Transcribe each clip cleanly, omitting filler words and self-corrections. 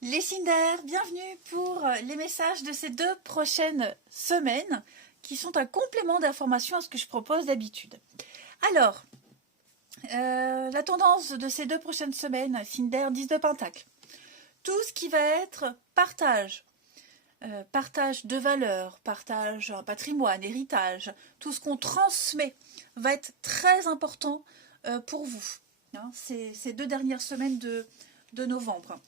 Les Cinder, bienvenue pour les messages de ces 2 prochaines semaines qui sont un complément d'information à ce que je propose d'habitude. Alors, la tendance de ces 2 prochaines semaines, Cinder 10 de Pentacle. Tout ce qui va être partage, partage de valeurs, partage un patrimoine, héritage, tout ce qu'on transmet va être très important pour vous. Hein, ces 2 dernières semaines de novembre.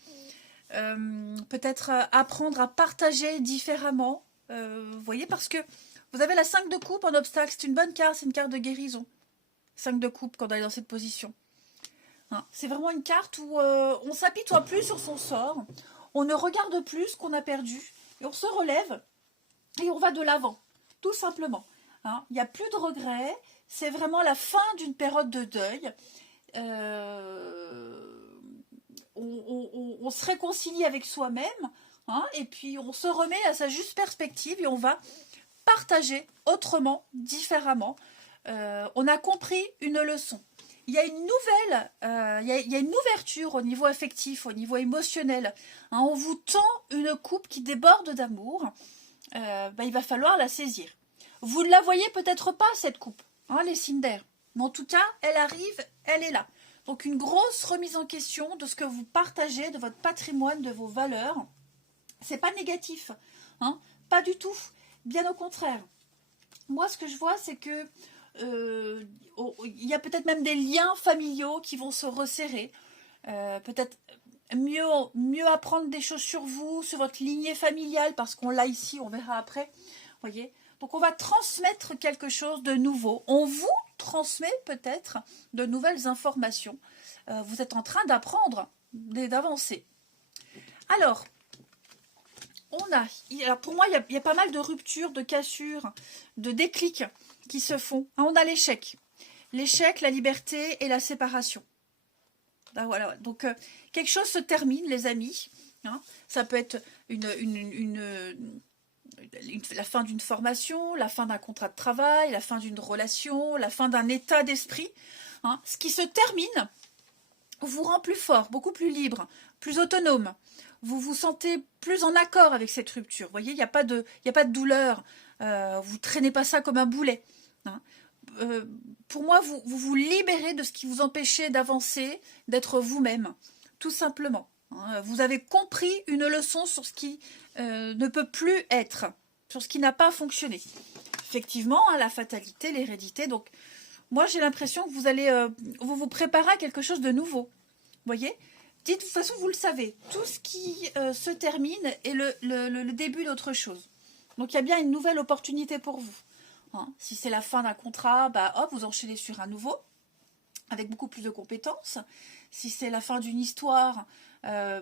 Peut-être apprendre à partager différemment, vous voyez, parce que vous avez la 5 de coupe en obstacle, c'est une bonne carte, c'est une carte de guérison. 5 de coupe quand on est dans cette position. Hein, c'est vraiment une carte où on s'apitoie plus sur son sort, on ne regarde plus ce qu'on a perdu, et on se relève, et on va de l'avant, tout simplement. Hein, il n'y a plus de regrets, c'est vraiment la fin d'une période de deuil. On se réconcilie avec soi-même, hein, et puis on se remet à sa juste perspective et on va partager autrement, différemment. On a compris une leçon. Il y a une nouvelle, il y a une ouverture au niveau affectif, au niveau émotionnel. Hein, on vous tend une coupe qui déborde d'amour. Il va falloir la saisir. Vous ne la voyez peut-être pas, cette coupe, hein, les Cinder. Mais en tout cas, elle arrive, elle est là. Donc une grosse remise en question de ce que vous partagez, de votre patrimoine, de vos valeurs. C'est pas négatif, hein, pas du tout. Bien au contraire. Moi, ce que je vois, c'est que il y a peut-être même des liens familiaux qui vont se resserrer. Peut-être mieux apprendre des choses sur vous, sur votre lignée familiale, parce qu'on l'a ici, on verra après. Voyez. Donc on va transmettre quelque chose de nouveau. On vous transmet peut-être de nouvelles informations. Vous êtes en train d'apprendre, d'avancer. Alors, pour moi, il y a pas mal de ruptures, de cassures, de déclics qui se font. On a l'échec. L'échec, la liberté et la séparation. Ben voilà. Donc, quelque chose se termine, les amis. Hein. Ça peut être la fin d'une formation, la fin d'un contrat de travail, la fin d'une relation, la fin d'un état d'esprit. Hein. Ce qui se termine vous rend plus fort, beaucoup plus libre, plus autonome. Vous vous sentez plus en accord avec cette rupture. Vous voyez, il n'y a pas de douleur. Vous ne traînez pas ça comme un boulet. Hein. Pour moi, vous vous libérez de ce qui vous empêchait d'avancer, d'être vous-même, tout simplement. Hein. Vous avez compris une leçon sur ce qui ne peut plus être, sur ce qui n'a pas fonctionné. Effectivement, hein, la fatalité, l'hérédité. Donc, moi, j'ai l'impression que vous allez vous préparer à quelque chose de nouveau. Vous voyez ? Dites, de toute façon, vous le savez, tout ce qui se termine est le début d'autre chose. Donc, il y a bien une nouvelle opportunité pour vous. Hein, si c'est la fin d'un contrat, hop, vous enchaînez sur un nouveau, avec beaucoup plus de compétences. Si c'est la fin d'une histoire,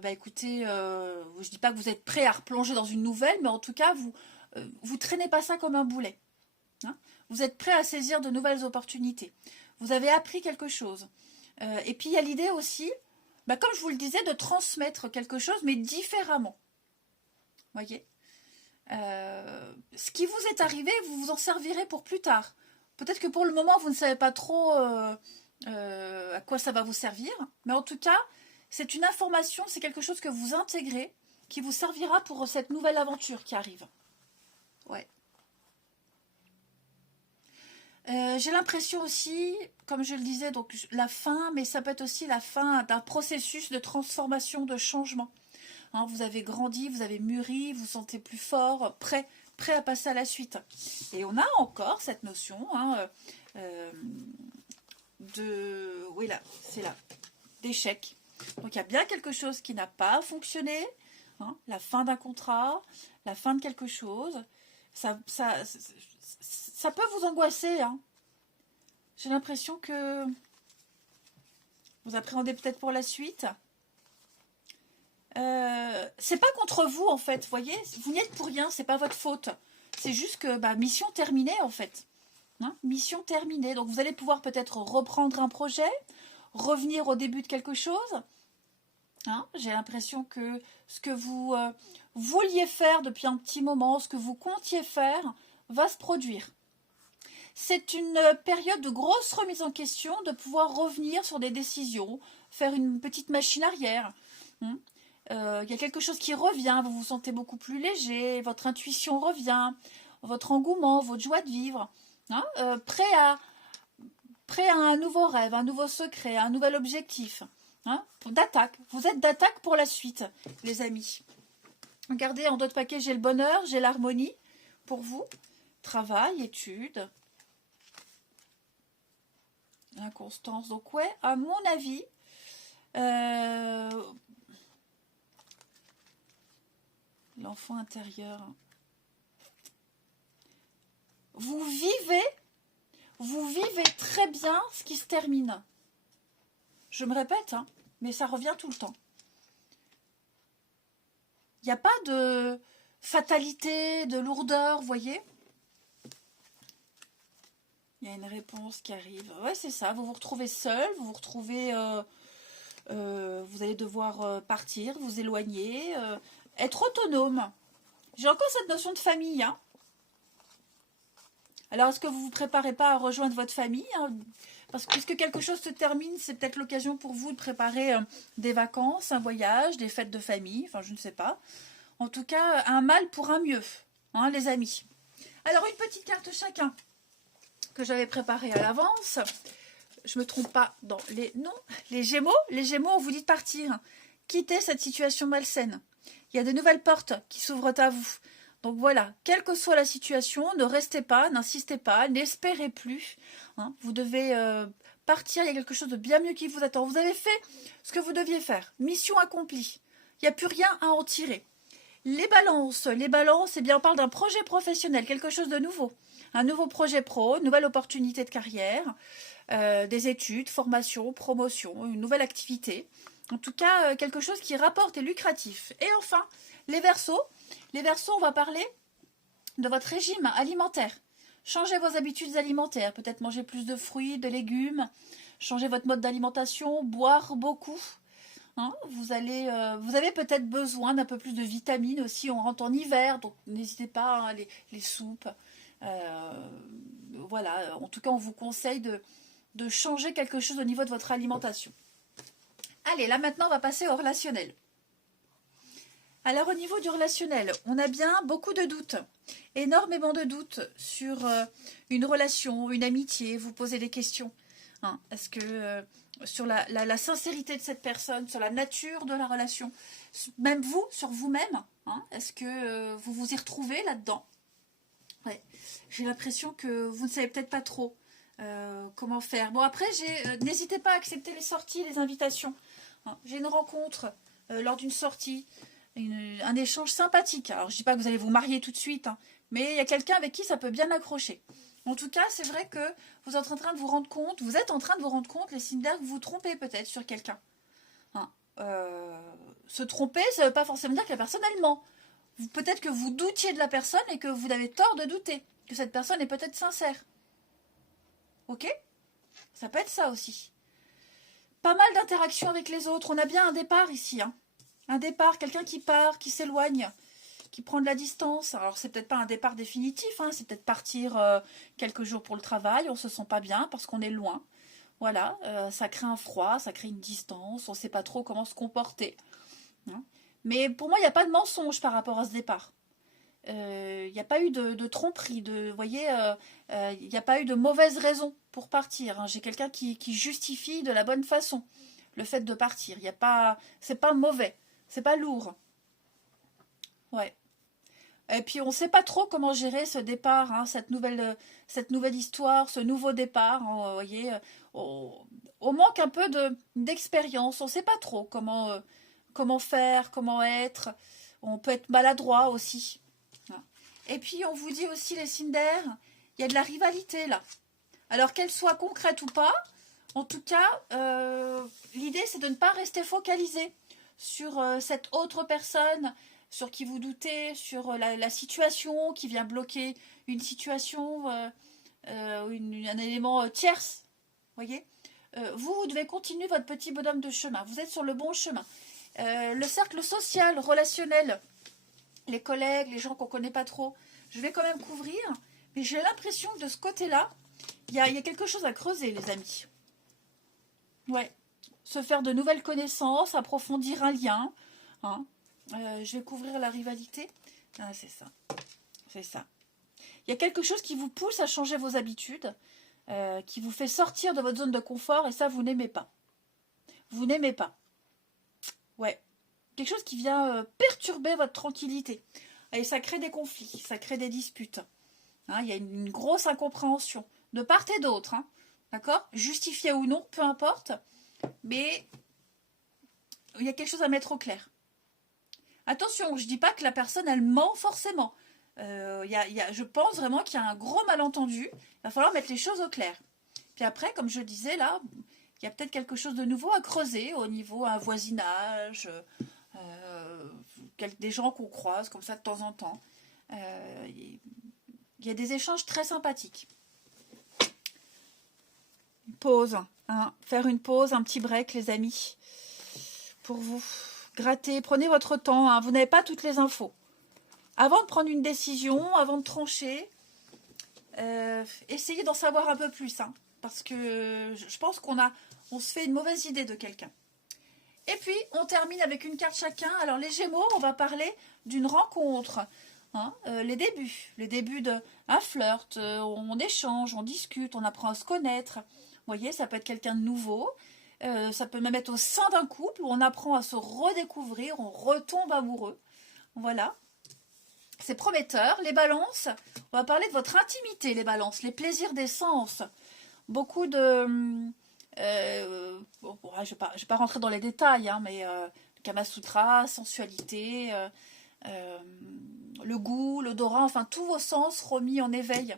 écoutez, je ne dis pas que vous êtes prêt à replonger dans une nouvelle, mais en tout cas, vous traînez pas ça comme un boulet. Hein, vous êtes prêt à saisir de nouvelles opportunités. Vous avez appris quelque chose. Et puis, il y a l'idée aussi, comme je vous le disais, de transmettre quelque chose, mais différemment. Voyez, ce qui vous est arrivé, vous vous en servirez pour plus tard. Peut-être que pour le moment, vous ne savez pas trop à quoi ça va vous servir, mais en tout cas, c'est une information, c'est quelque chose que vous intégrez, qui vous servira pour cette nouvelle aventure qui arrive. Ouais. J'ai l'impression aussi, comme je le disais, donc la fin, mais ça peut être aussi la fin d'un processus de transformation, de changement. Hein, vous avez grandi, vous avez mûri, vous vous sentez plus fort, prêt à passer à la suite. Et on a encore cette notion oui là, c'est là, d'échec. Donc il y a bien quelque chose qui n'a pas fonctionné, hein, la fin d'un contrat, la fin de quelque chose. Ça peut vous angoisser. Hein. J'ai l'impression que vous appréhendez peut-être pour la suite. C'est pas contre vous en fait, vous voyez, vous n'y êtes pour rien, c'est pas votre faute. C'est juste que mission terminée en fait. Hein, mission terminée. Donc vous allez pouvoir peut-être reprendre un projet, revenir au début de quelque chose. Hein, j'ai l'impression que ce que vous vouliez faire depuis un petit moment, ce que vous comptiez faire, va se produire. C'est une période de grosse remise en question, de pouvoir revenir sur des décisions, faire une petite machine arrière. Hein. Il y a quelque chose qui revient, vous vous sentez beaucoup plus léger, votre intuition revient, votre engouement, votre joie de vivre, hein, prêt à un nouveau rêve, un nouveau secret, un nouvel objectif, hein, d'attaque. Vous êtes d'attaque pour la suite, les amis. Regardez, en dos de paquet, j'ai le bonheur, j'ai l'harmonie pour vous. Travail, études, l'inconstance. Donc ouais, à mon avis, l'enfant intérieur. Vous vivez très bien ce qui se termine. Je me répète, hein, mais ça revient tout le temps. Il n'y a pas de fatalité, de lourdeur, vous voyez? Il y a une réponse qui arrive. Ouais, c'est ça, vous vous retrouvez seul, vous vous retrouvez... vous allez devoir partir, vous éloigner, être autonome. J'ai encore cette notion de famille, hein. Alors, est-ce que vous ne vous préparez pas à rejoindre votre famille, hein? Parce que puisque quelque chose se termine, c'est peut-être l'occasion pour vous de préparer des vacances, un voyage, des fêtes de famille, enfin, je ne sais pas. En tout cas, un mal pour un mieux, hein, les amis. Alors, une petite carte chacun que j'avais préparée à l'avance. Je ne me trompe pas dans les noms. Les Gémeaux, on vous dit de partir. Quittez cette situation malsaine. Il y a de nouvelles portes qui s'ouvrent à vous. Donc voilà, quelle que soit la situation, ne restez pas, n'insistez pas, n'espérez plus. Hein, vous devez partir, il y a quelque chose de bien mieux qui vous attend. Vous avez fait ce que vous deviez faire. Mission accomplie. Il n'y a plus rien à en tirer. Les balances, eh bien, on parle d'un projet professionnel, quelque chose de nouveau. Un nouveau projet pro, une nouvelle opportunité de carrière, des études, formation, promotion, une nouvelle activité. En tout cas, quelque chose qui rapporte et lucratif. Et enfin, les Verseaux, on va parler de votre régime alimentaire. Changez vos habitudes alimentaires, peut-être manger plus de fruits, de légumes, changez votre mode d'alimentation, boire beaucoup. Hein, vous avez peut-être besoin d'un peu plus de vitamines aussi, on rentre en hiver, donc n'hésitez pas, hein, les soupes. Voilà, en tout cas, on vous conseille de changer quelque chose au niveau de votre alimentation. Allez, là maintenant, on va passer au relationnel. Alors, au niveau du relationnel, on a bien beaucoup de doutes, énormément de doutes sur une relation, une amitié, vous posez des questions. Hein, est-ce que sur la sincérité de cette personne, sur la nature de la relation, même vous, sur vous-même, hein, est-ce que vous vous y retrouvez là-dedans? Ouais. J'ai l'impression que vous ne savez peut-être pas trop comment faire. Bon, après, n'hésitez pas à accepter les sorties, les invitations. Hein, j'ai une rencontre lors d'une sortie, un échange sympathique. Alors, je ne dis pas que vous allez vous marier tout de suite, hein, mais il y a quelqu'un avec qui ça peut bien accrocher. En tout cas, c'est vrai que vous êtes en train de vous rendre compte, les signes d'air, que vous vous trompez peut-être sur quelqu'un. Hein, se tromper, ça ne veut pas forcément dire que la personne, elle ment. Peut-être que vous doutiez de la personne et que vous avez tort de douter, que cette personne est peut-être sincère. Ok? Ça peut être ça aussi. Pas mal d'interactions avec les autres. On a bien un départ ici. Hein. Un départ, quelqu'un qui part, qui s'éloigne, qui prend de la distance. Alors, c'est peut-être pas un départ définitif. Hein. C'est peut-être partir quelques jours pour le travail. On se sent pas bien parce qu'on est loin. Voilà, ça crée un froid, ça crée une distance. On ne sait pas trop comment se comporter. Hein. Mais pour moi, il n'y a pas de mensonge par rapport à ce départ. Il n'y a pas eu de tromperie, vous voyez, il n'y a pas eu de mauvaise raison pour partir. Hein. J'ai quelqu'un qui justifie de la bonne façon le fait de partir. C'est pas mauvais, c'est pas lourd. Ouais. Et puis on ne sait pas trop comment gérer ce départ, hein, cette nouvelle histoire, ce nouveau départ. Hein, vous voyez, on manque un peu d'expérience. On ne sait pas trop comment faire, comment être. On peut être maladroit aussi. Et puis, on vous dit aussi, les signes d'air, il y a de la rivalité là. Alors, qu'elle soit concrète ou pas, en tout cas, l'idée, c'est de ne pas rester focalisé sur cette autre personne, sur qui vous doutez, sur la situation qui vient bloquer une situation, un élément tierce. Voyez, vous devez continuer votre petit bonhomme de chemin. Vous êtes sur le bon chemin. Le cercle social, relationnel, les collègues, les gens qu'on ne connaît pas trop, je vais quand même couvrir. Mais j'ai l'impression que de ce côté-là, il y a quelque chose à creuser, les amis. Ouais. Se faire de nouvelles connaissances, approfondir un lien, Hein. Je vais couvrir la rivalité. Ah, c'est ça. C'est ça. Il y a quelque chose qui vous pousse à changer vos habitudes, qui vous fait sortir de votre zone de confort, et ça, vous n'aimez pas. Vous n'aimez pas. Ouais. Quelque chose qui vient perturber votre tranquillité. Et ça crée des conflits, ça crée des disputes. Hein, il y a une grosse incompréhension de part et d'autre. Hein, d'accord? Justifié ou non, peu importe. Mais il y a quelque chose à mettre au clair. Attention, je ne dis pas que la personne, elle ment forcément. Je pense vraiment qu'il y a un gros malentendu. Il va falloir mettre les choses au clair. Puis après, comme je disais, là, il y a peut-être quelque chose de nouveau à creuser au niveau un voisinage, des gens qu'on croise comme ça de temps en temps. Il y a des échanges très sympathiques. Une pause, hein, faire une pause, un petit break, les amis, pour vous. Grattez, prenez votre temps, hein, vous n'avez pas toutes les infos. Avant de prendre une décision, avant de trancher, essayez d'en savoir un peu plus, hein, parce que je pense on se fait une mauvaise idée de quelqu'un. Et puis, on termine avec une carte chacun. Alors, les Gémeaux, on va parler d'une rencontre. Hein, les débuts d'un flirt, on échange, on discute, on apprend à se connaître. Vous voyez, ça peut être quelqu'un de nouveau. Ça peut même être au sein d'un couple où on apprend à se redécouvrir, on retombe amoureux. Voilà. C'est prometteur. Les balances, on va parler de votre intimité, les balances, les plaisirs des sens. Beaucoup de... je ne vais pas rentrer dans les détails, hein, mais Kama Sutra, sensualité, le goût, l'odorat, enfin tous vos sens remis en éveil,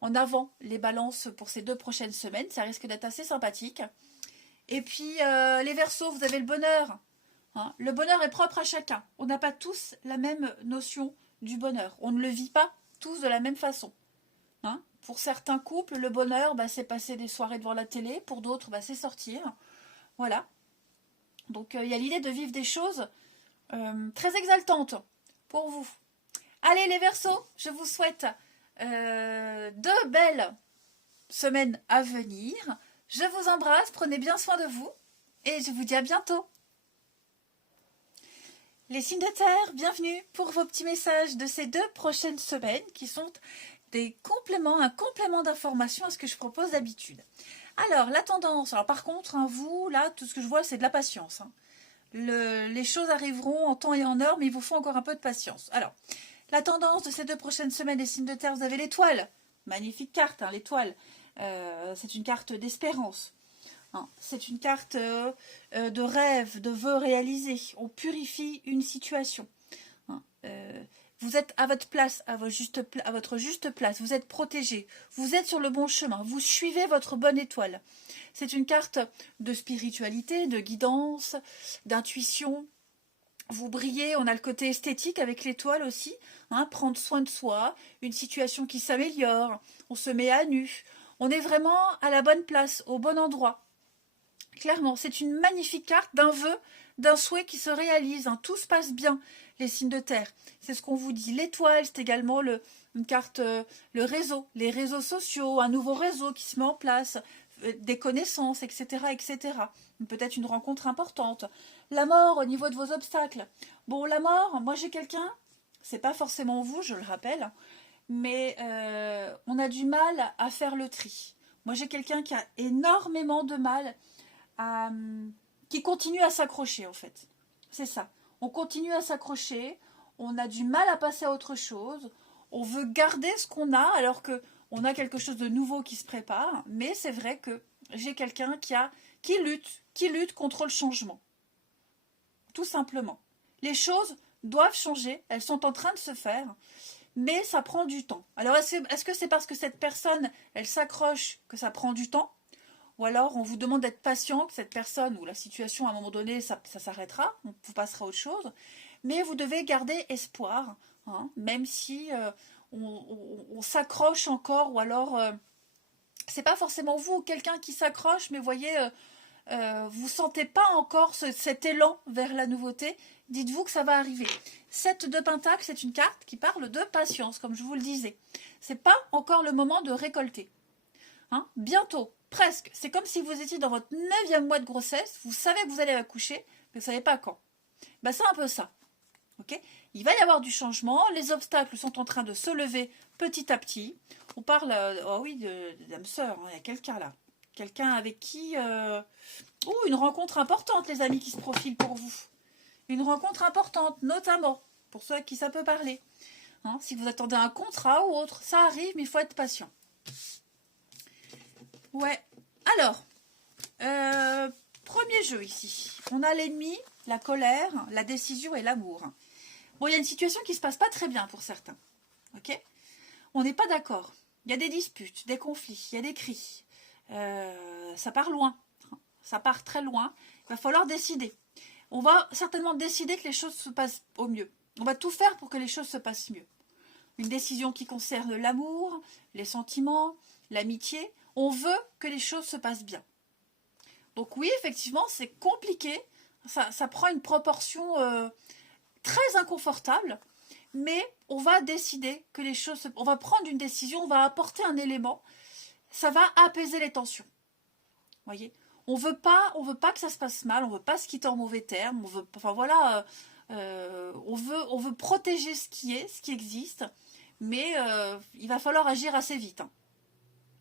en avant les balances pour ces 2 prochaines semaines. Ça risque d'être assez sympathique. Et puis les Verseaux, vous avez le bonheur. Hein. Le bonheur est propre à chacun. On n'a pas tous la même notion du bonheur. On ne le vit pas tous de la même façon. Hein. Pour certains couples, le bonheur, c'est passer des soirées devant la télé. Pour d'autres, c'est sortir. Voilà. Donc, il y a l'idée de vivre des choses très exaltantes pour vous. Allez, les Verseaux, je vous souhaite 2 belles semaines à venir. Je vous embrasse, prenez bien soin de vous et je vous dis à bientôt. Les signes de terre, bienvenue pour vos petits messages de ces 2 prochaines semaines qui sont un complément d'information à ce que je propose d'habitude. Alors, la tendance, par contre, hein, vous, là, tout ce que je vois, c'est de la patience. Hein. Les choses arriveront en temps et en heure, mais il vous faut encore un peu de patience. Alors, la tendance de ces 2 prochaines semaines des signes de terre, vous avez l'étoile. Magnifique carte, hein, l'étoile. C'est une carte d'espérance. Hein. C'est une carte de rêve, de vœux réalisés. On purifie une situation. Hein. Vous êtes à votre place, à votre juste place. Vous êtes protégé. Vous êtes sur le bon chemin. Vous suivez votre bonne étoile. C'est une carte de spiritualité, de guidance, d'intuition. Vous brillez. On a le côté esthétique avec l'étoile aussi. Hein, prendre soin de soi. Une situation qui s'améliore. On se met à nu. On est vraiment à la bonne place, au bon endroit. Clairement, c'est une magnifique carte d'un vœu, d'un souhait qui se réalise. Hein. Tout se passe bien, les signes de terre. C'est ce qu'on vous dit. L'étoile, c'est également une carte, le réseau, les réseaux sociaux, un nouveau réseau qui se met en place, des connaissances, etc., etc. Peut-être une rencontre importante. La mort au niveau de vos obstacles. Bon, la mort, moi j'ai quelqu'un, c'est pas forcément vous, je le rappelle, mais on a du mal à faire le tri. Moi j'ai quelqu'un qui a énormément de mal qui continue à s'accrocher en fait. C'est ça. On continue à s'accrocher, on a du mal à passer à autre chose, on veut garder ce qu'on a alors qu'on a quelque chose de nouveau qui se prépare, mais c'est vrai que j'ai quelqu'un qui lutte contre le changement. Tout simplement. Les choses doivent changer, elles sont en train de se faire, mais ça prend du temps. Alors est-ce que c'est parce que cette personne, elle s'accroche que ça prend du temps ? Ou alors, on vous demande d'être patient, que cette personne ou la situation, à un moment donné, ça s'arrêtera, vous passera à autre chose. Mais vous devez garder espoir, hein, même si on s'accroche encore, ou alors, c'est pas forcément vous ou quelqu'un qui s'accroche, mais vous voyez, vous sentez pas encore cet élan vers la nouveauté. Dites-vous que ça va arriver. 7 de Pentacle, c'est une carte qui parle de patience, comme je vous le disais. C'est pas encore le moment de récolter. Hein, bientôt. Presque. C'est comme si vous étiez dans votre 9e mois de grossesse. Vous savez que vous allez accoucher, mais vous ne savez pas quand. Ben, c'est un peu ça. Okay, il va y avoir du changement, les obstacles sont en train de se lever petit à petit. On parle, oh oui, d'âme sœur, hein, il y a quelqu'un là. Quelqu'un avec qui... une rencontre importante, les amis, qui se profile pour vous. Une rencontre importante, notamment, pour ceux à qui ça peut parler. Hein, si vous attendez un contrat ou autre, ça arrive, mais il faut être patient. Ouais. Alors, premier jeu ici. On a l'ennemi, la colère, la décision et l'amour. Bon, il y a une situation qui ne se passe pas très bien pour certains. Ok ? On n'est pas d'accord. Il y a des disputes, des conflits, il y a des cris. Ça part loin. Ça part très loin. Il va falloir décider. On va certainement décider que les choses se passent au mieux. On va tout faire pour que les choses se passent mieux. Une décision qui concerne l'amour, les sentiments, l'amitié. On veut que les choses se passent bien. Donc oui, effectivement, c'est compliqué. Ça prend une proportion très inconfortable. Mais on va décider que les choses... On va prendre une décision, on va apporter un élément. Ça va apaiser les tensions. Voyez ? On veut pas que ça se passe mal, on veut pas se quitter en mauvais termes, on veut protéger ce qui existe, mais il va falloir agir assez vite. Hein.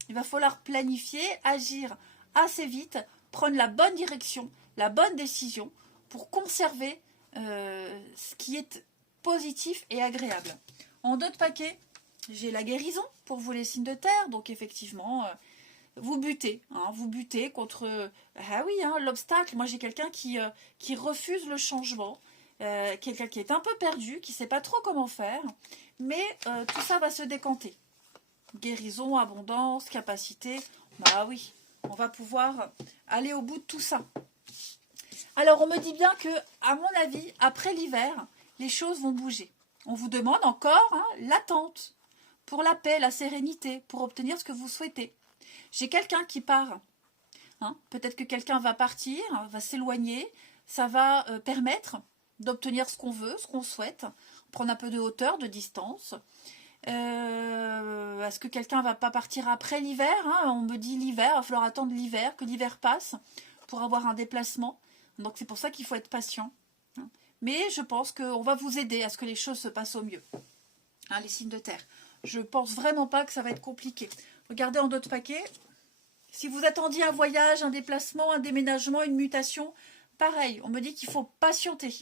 Il va falloir planifier, agir assez vite, prendre la bonne direction, la bonne décision pour conserver ce qui est positif et agréable. En d'autres paquets, j'ai la guérison pour vous les signes de terre, donc effectivement... vous butez contre l'obstacle. Moi, j'ai quelqu'un qui refuse le changement, quelqu'un qui est un peu perdu, qui ne sait pas trop comment faire, mais tout ça va se décanter. Guérison, abondance, capacité, bah oui, on va pouvoir aller au bout de tout ça. Alors, on me dit bien que, à mon avis, après l'hiver, les choses vont bouger. On vous demande encore l'attente pour la paix, la sérénité, pour obtenir ce que vous souhaitez. J'ai quelqu'un qui part. Peut-être que quelqu'un va partir, va s'éloigner. Ça va permettre d'obtenir ce qu'on veut, ce qu'on souhaite. Prendre un peu de hauteur, de distance. Est-ce que quelqu'un va pas partir après l'hiver ? On me dit l'hiver, il va falloir attendre l'hiver, que l'hiver passe pour avoir un déplacement. Donc c'est pour ça qu'il faut être patient. Mais je pense qu'on va vous aider à ce que les choses se passent au mieux. Les signes de terre. Je pense vraiment pas que ça va être compliqué. Regardez en d'autres paquets. Si vous attendiez un voyage, un déplacement, un déménagement, une mutation, pareil, on me dit qu'il faut patienter.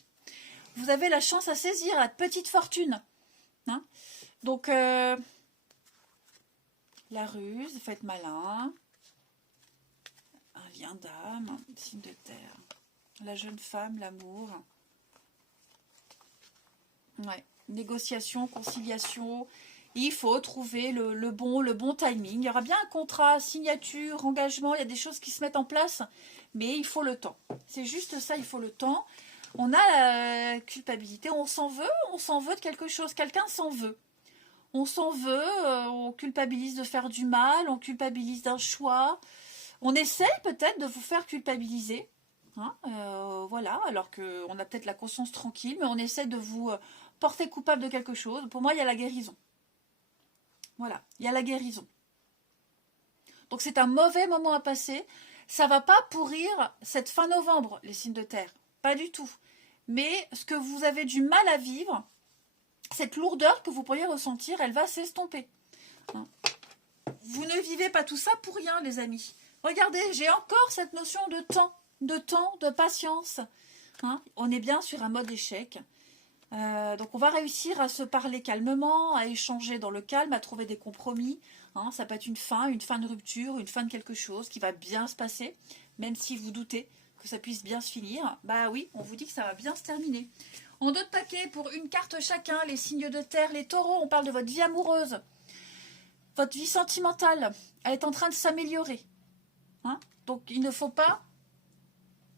Vous avez la chance à saisir la petite fortune. Donc, la ruse, faites malin. Un lien d'âme, signe de terre. La jeune femme, l'amour. Ouais. Négociation, conciliation. Il faut trouver le bon timing. Il y aura bien un contrat, signature, engagement. Il y a des choses qui se mettent en place, mais il faut le temps. C'est juste ça, il faut le temps. On a la culpabilité. On s'en veut de quelque chose. Quelqu'un s'en veut. On s'en veut, on culpabilise de faire du mal, on culpabilise d'un choix. On essaye peut-être de vous faire culpabiliser. Voilà, alors qu'on a peut-être la conscience tranquille, mais on essaie de vous porter coupable de quelque chose. Pour moi, il y a la guérison. Voilà, il y a la guérison. Donc c'est un mauvais moment à passer. Ça ne va pas pourrir cette fin novembre, les signes de terre. Pas du tout. Mais ce que vous avez du mal à vivre, cette lourdeur que vous pourriez ressentir, elle va s'estomper. Vous ne vivez pas tout ça pour rien, les amis. Regardez, j'ai encore cette notion de temps, de patience. On est bien sur un mode échec. Donc on va réussir à se parler calmement, à échanger dans le calme, à trouver des compromis. Ça peut être une fin de rupture, une fin de quelque chose qui va bien se passer, même si vous doutez que ça puisse bien se finir. Bah oui, on vous dit que ça va bien se terminer. En d'autres paquets, pour une carte chacun, les signes de terre, les taureaux, on parle de votre vie amoureuse. Votre vie sentimentale, elle est en train de s'améliorer. Donc il ne faut pas...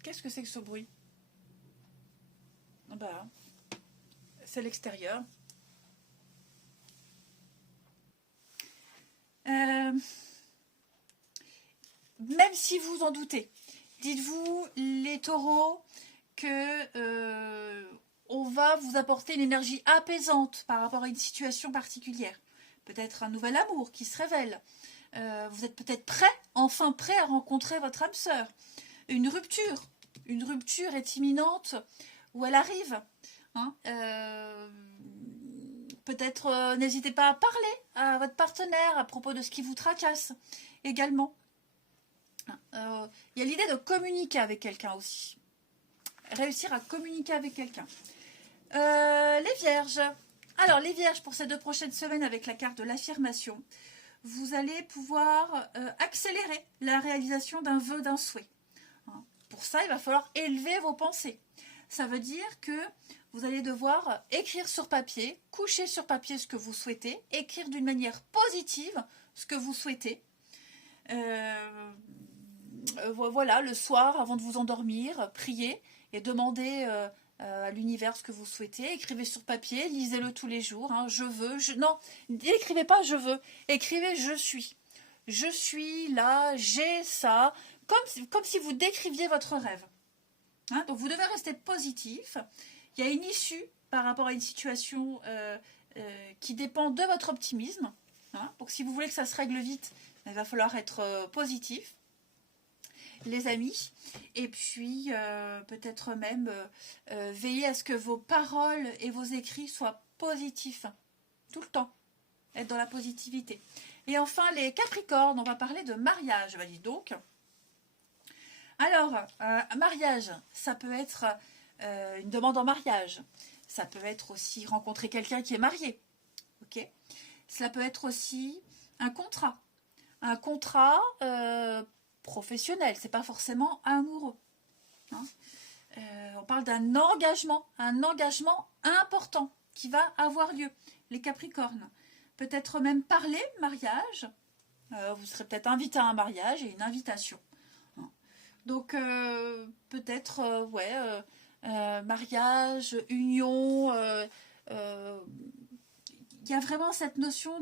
Qu'est-ce que c'est que ce bruit ? C'est l'extérieur. Même si vous en doutez, dites-vous, les taureaux, que on va vous apporter une énergie apaisante par rapport à une situation particulière. Peut-être un nouvel amour qui se révèle. Vous êtes peut-être enfin prêt à rencontrer votre âme sœur. Une rupture est imminente où elle arrive. Hein. Peut-être n'hésitez pas à parler à votre partenaire à propos de ce qui vous tracasse également. Il y a l'idée de communiquer avec quelqu'un aussi. Réussir à communiquer avec quelqu'un. Les vierges. Alors les vierges, pour ces 2 prochaines semaines avec la carte de l'affirmation, vous allez pouvoir accélérer la réalisation d'un vœu, d'un souhait. Hein. Pour ça, il va falloir élever vos pensées. Ça veut dire que vous allez devoir écrire sur papier, coucher sur papier ce que vous souhaitez, écrire d'une manière positive ce que vous souhaitez. Voilà, le soir, avant de vous endormir, priez et demandez à l'univers ce que vous souhaitez. Écrivez sur papier, lisez-le tous les jours. Hein, je veux, non, n'écrivez pas je veux, écrivez je suis. Je suis là, j'ai ça, comme si vous décriviez votre rêve. Hein, donc vous devez rester positif. Il y a une issue par rapport à une situation qui dépend de votre optimisme. Hein, donc si vous voulez que ça se règle vite, il va falloir être positif, les amis. Et puis peut-être même veiller à ce que vos paroles et vos écrits soient positifs tout le temps. Être dans la positivité. Et enfin les Capricornes, on va parler de mariage. Bah, dis donc. Alors, mariage, ça peut être une demande en mariage. Ça peut être aussi rencontrer quelqu'un qui est marié. Ok. Cela peut être aussi un contrat. Un contrat professionnel. C'est pas forcément amoureux. Hein. On parle d'un engagement. Un engagement important qui va avoir lieu. Les Capricornes. Peut-être même parler mariage. Vous serez peut-être invité à un mariage et une invitation. Donc peut-être ouais, mariage, union, il y a vraiment cette notion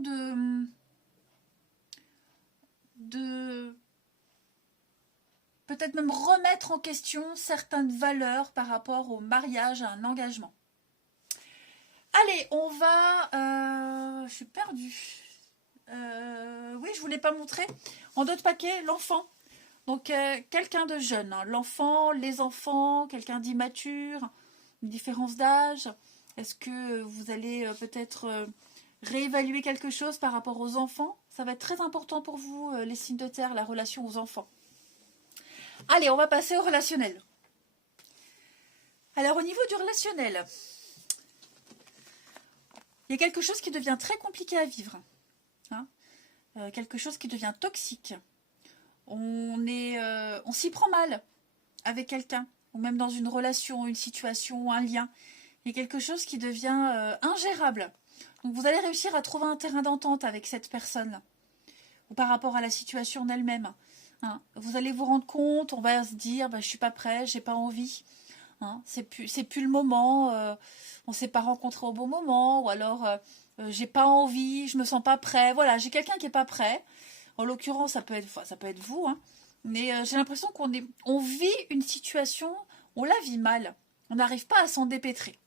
de peut-être même remettre en question certaines valeurs par rapport au mariage, à un engagement. Allez, on va... je suis perdue. Oui, je ne vous l'ai pas montré. En d'autres paquets, l'enfant. Donc, quelqu'un de jeune. Hein. L'enfant, les enfants, quelqu'un d'immature, une différence d'âge. Est-ce que vous allez peut-être réévaluer quelque chose par rapport aux enfants? Ça va être très important pour vous, les signes de terre, la relation aux enfants. Allez, on va passer au relationnel. Alors, au niveau du relationnel, il y a quelque chose qui devient très compliqué à vivre. Hein, quelque chose qui devient toxique. On s'y prend mal avec quelqu'un, ou même dans une relation, une situation, un lien. Il y a quelque chose qui devient ingérable. Donc vous allez réussir à trouver un terrain d'entente avec cette personne, ou par rapport à la situation en elle-même. Hein. Vous allez vous rendre compte, on va se dire, bah, je suis pas prêt, j'ai pas envie. Hein. C'est plus le moment, on s'est pas rencontré au bon moment, ou alors j'ai pas envie, je me sens pas prêt. Voilà, j'ai quelqu'un qui est pas prêt. En l'occurrence, ça peut être vous, hein. Mais j'ai l'impression on vit une situation, on la vit mal. On n'arrive pas à s'en dépêtrer.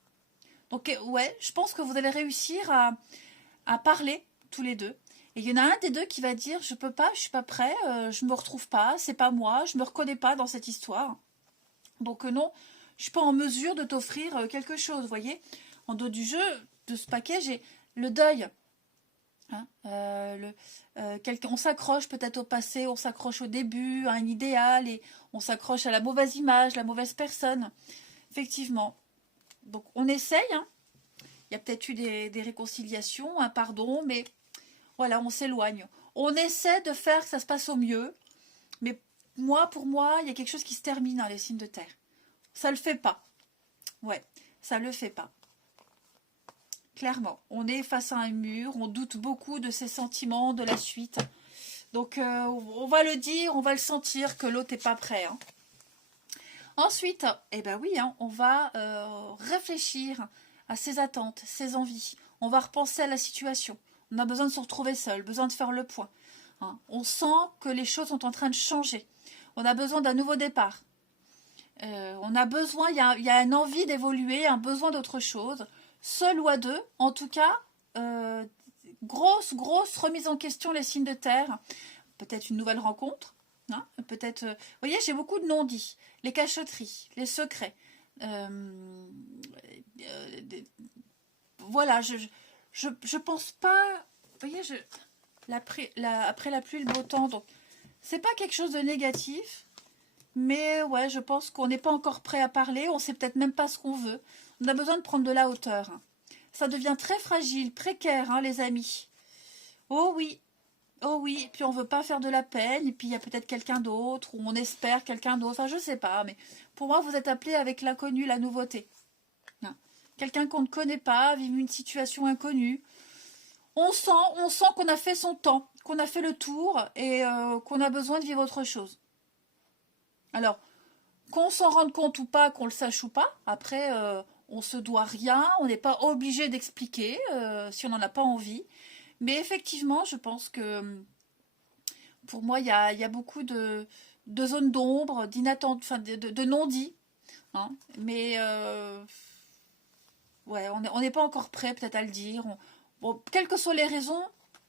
Donc ouais, je pense que vous allez réussir à parler tous les deux. Et il y en a un des deux qui va dire, je peux pas, je suis pas prêt, je me retrouve pas, c'est pas moi, je me reconnais pas dans cette histoire. Donc non, je suis pas en mesure de t'offrir quelque chose, vous voyez. En dos du jeu, de ce paquet, j'ai le deuil. Hein, on s'accroche peut-être au passé, on s'accroche au début, à un idéal, et on s'accroche à la mauvaise image, la mauvaise personne. Effectivement. Donc on essaye, hein. Il y a peut-être eu des réconciliations, un pardon, mais voilà, on s'éloigne. On essaie de faire que ça se passe au mieux, mais pour moi, il y a quelque chose qui se termine dans les signes de terre. Ça le fait pas. Ouais, ça le fait pas. Clairement, on est face à un mur, on doute beaucoup de ses sentiments, de la suite. Donc, on va le dire, on va le sentir que l'autre n'est pas prêt. Hein. Ensuite, eh ben oui, hein, on va réfléchir à ses attentes, ses envies. On va repenser à la situation. On a besoin de se retrouver seul, besoin de faire le point. Hein. On sent que les choses sont en train de changer. On a besoin d'un nouveau départ. On a besoin, il y a une envie d'évoluer, un besoin d'autre chose. Seul ou à deux, en tout cas, grosse remise en question, les signes de terre. Peut-être une nouvelle rencontre. Hein, peut-être, vous voyez, j'ai beaucoup de non-dits. Les cachotteries, les secrets. Euh, voilà, je pense pas. Vous voyez, après la pluie, le beau temps, donc c'est pas quelque chose de négatif, mais ouais, je pense qu'on n'est pas encore prêt à parler, on sait peut-être même pas ce qu'on veut. On a besoin de prendre de la hauteur. Ça devient très fragile, précaire, hein, les amis. Oh oui, oh oui, et puis on veut pas faire de la peine, et puis il y a peut-être quelqu'un d'autre, ou on espère quelqu'un d'autre, enfin je sais pas, mais pour moi vous êtes appelés avec l'inconnu, la nouveauté. Hein. Quelqu'un qu'on ne connaît pas, vivre une situation inconnue. On sent qu'on a fait son temps, qu'on a fait le tour, et qu'on a besoin de vivre autre chose. Alors, qu'on s'en rende compte ou pas, qu'on le sache ou pas, après, on se doit rien, on n'est pas obligé d'expliquer si on n'en a pas envie. Mais effectivement, je pense que pour moi, il y a beaucoup de zones d'ombre, enfin, de non-dits. Hein. Mais ouais, on n'est pas encore prêt peut-être à le dire. Bon, quelles que soient les raisons,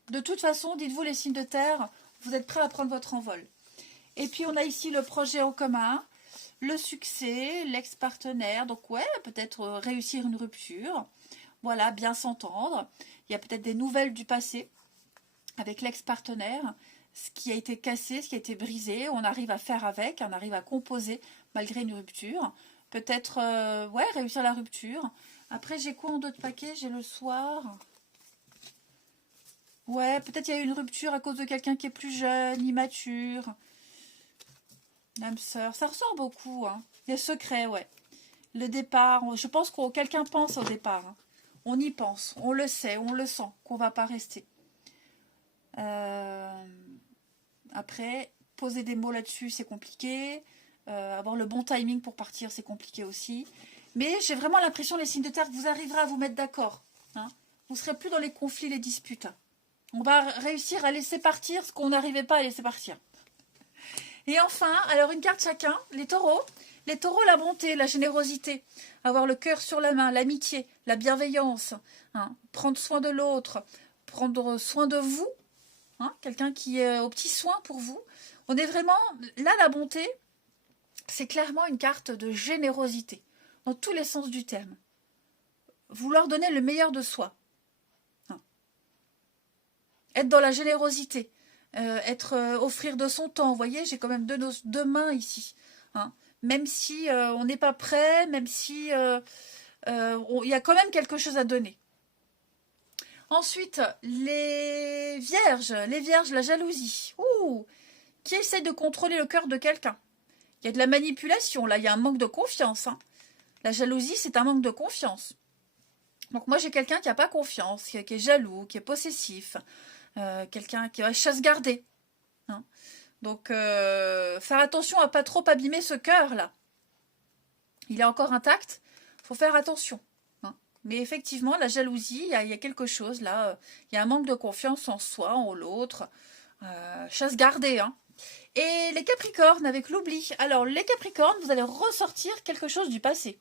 de toute façon, dites-vous les signes de terre, vous êtes prêts à prendre votre envol. Et puis on a ici le projet en commun, le succès, l'ex-partenaire. Donc ouais, peut-être réussir une rupture. Voilà, bien s'entendre. Il y a peut-être des nouvelles du passé avec l'ex-partenaire, ce qui a été cassé, ce qui a été brisé, on arrive à faire avec, on arrive à composer malgré une rupture. Peut-être, ouais, réussir la rupture. Après, j'ai quoi en d'autres paquets? J'ai le soir. Ouais, peut-être il y a eu une rupture à cause de quelqu'un qui est plus jeune, immature. L'âme sœur, ça ressort beaucoup. Hein. Les secrets, ouais. Le départ, je pense que quelqu'un pense au départ. Hein. On y pense, on le sait, on le sent, qu'on va pas rester. Après, poser des mots là-dessus, c'est compliqué. Avoir le bon timing pour partir, c'est compliqué aussi. Mais j'ai vraiment l'impression, les signes de terre, que vous arriverez à vous mettre d'accord. Hein. Vous ne serez plus dans les conflits, les disputes. On va réussir à laisser partir ce qu'on n'arrivait pas à laisser partir. Et enfin, alors une carte chacun, les taureaux. Les taureaux, la bonté, la générosité, avoir le cœur sur la main, l'amitié, la bienveillance, hein, prendre soin de l'autre, prendre soin de vous, hein, quelqu'un qui est au petit soin pour vous. On est vraiment, là la bonté, c'est clairement une carte de générosité, dans tous les sens du terme. Vouloir donner le meilleur de soi. Hein. Être dans la générosité. Offrir de son temps. Vous voyez, j'ai quand même deux mains ici. Hein. Même si on n'est pas prêt, même si il y a quand même quelque chose à donner. Ensuite, les vierges, la jalousie. Ouh, qui essaie de contrôler le cœur de quelqu'un. Il y a de la manipulation, là, il y a un manque de confiance. Hein. La jalousie, c'est un manque de confiance. Donc moi, j'ai quelqu'un qui n'a pas confiance, qui est jaloux, qui est possessif, quelqu'un qui va chasse gardée. Hein. Donc, faire attention à pas trop abîmer ce cœur-là. Il est encore intact, il faut faire attention. Hein. Mais effectivement, la jalousie, il y a quelque chose là. Il y a un manque de confiance en soi, en l'autre. Chasse gardée. Hein. Et les Capricornes, avec l'oubli. Alors, les Capricornes, vous allez ressortir quelque chose du passé.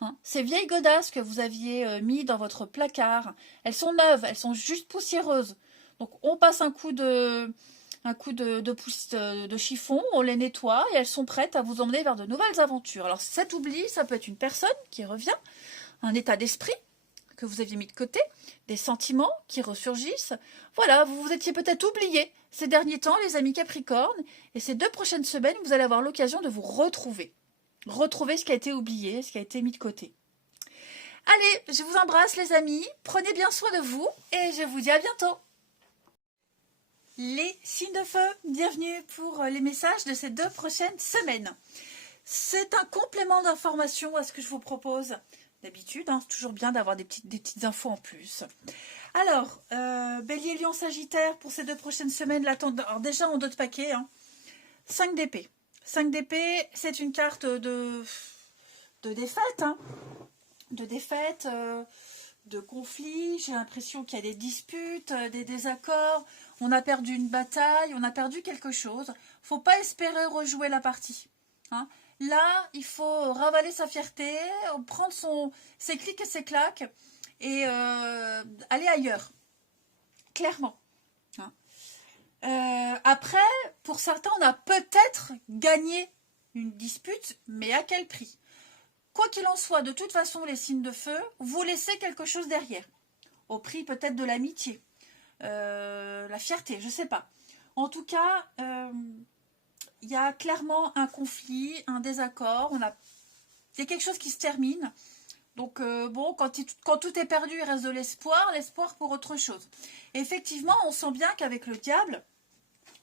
Hein. Ces vieilles godasses que vous aviez mis dans votre placard, elles sont neuves, elles sont juste poussiéreuses. Donc, on passe un coup de chiffon, on les nettoie et elles sont prêtes à vous emmener vers de nouvelles aventures. Alors cet oubli, ça peut être une personne qui revient, un état d'esprit que vous aviez mis de côté, des sentiments qui ressurgissent. Voilà, vous vous étiez peut-être oublié ces derniers temps, les amis Capricornes, et ces 2 prochaines semaines, vous allez avoir l'occasion de vous retrouver. Retrouver ce qui a été oublié, ce qui a été mis de côté. Allez, je vous embrasse les amis, prenez bien soin de vous et je vous dis à bientôt. Les signes de feu, bienvenue pour les messages de ces 2 prochaines semaines. C'est un complément d'information à ce que je vous propose d'habitude. Hein, c'est toujours bien d'avoir des petites infos en plus. Alors, Bélier, Lion, Sagittaire pour ces 2 prochaines semaines. Alors déjà en d'autres paquets. Hein, 5 d'épée. 5 d'épée, c'est une carte de défaite. Hein, de défaite, de conflit. J'ai l'impression qu'il y a des disputes, des désaccords. On a perdu une bataille, on a perdu quelque chose. Faut pas espérer rejouer la partie. Hein. Là, il faut ravaler sa fierté, prendre ses clics et ses claques et aller ailleurs. Clairement. Hein. Après, pour certains, on a peut-être gagné une dispute, mais à quel prix? quoi qu'il en soit, de toute façon, les signes de feu, vous laissez quelque chose derrière. Au prix peut-être de l'amitié, la fierté, je ne sais pas. En tout cas, il y a clairement un conflit, un désaccord. Il y a quelque chose qui se termine. Donc, bon, quand tout est perdu, il reste de l'espoir pour autre chose. Et effectivement, on sent bien qu'avec le diable,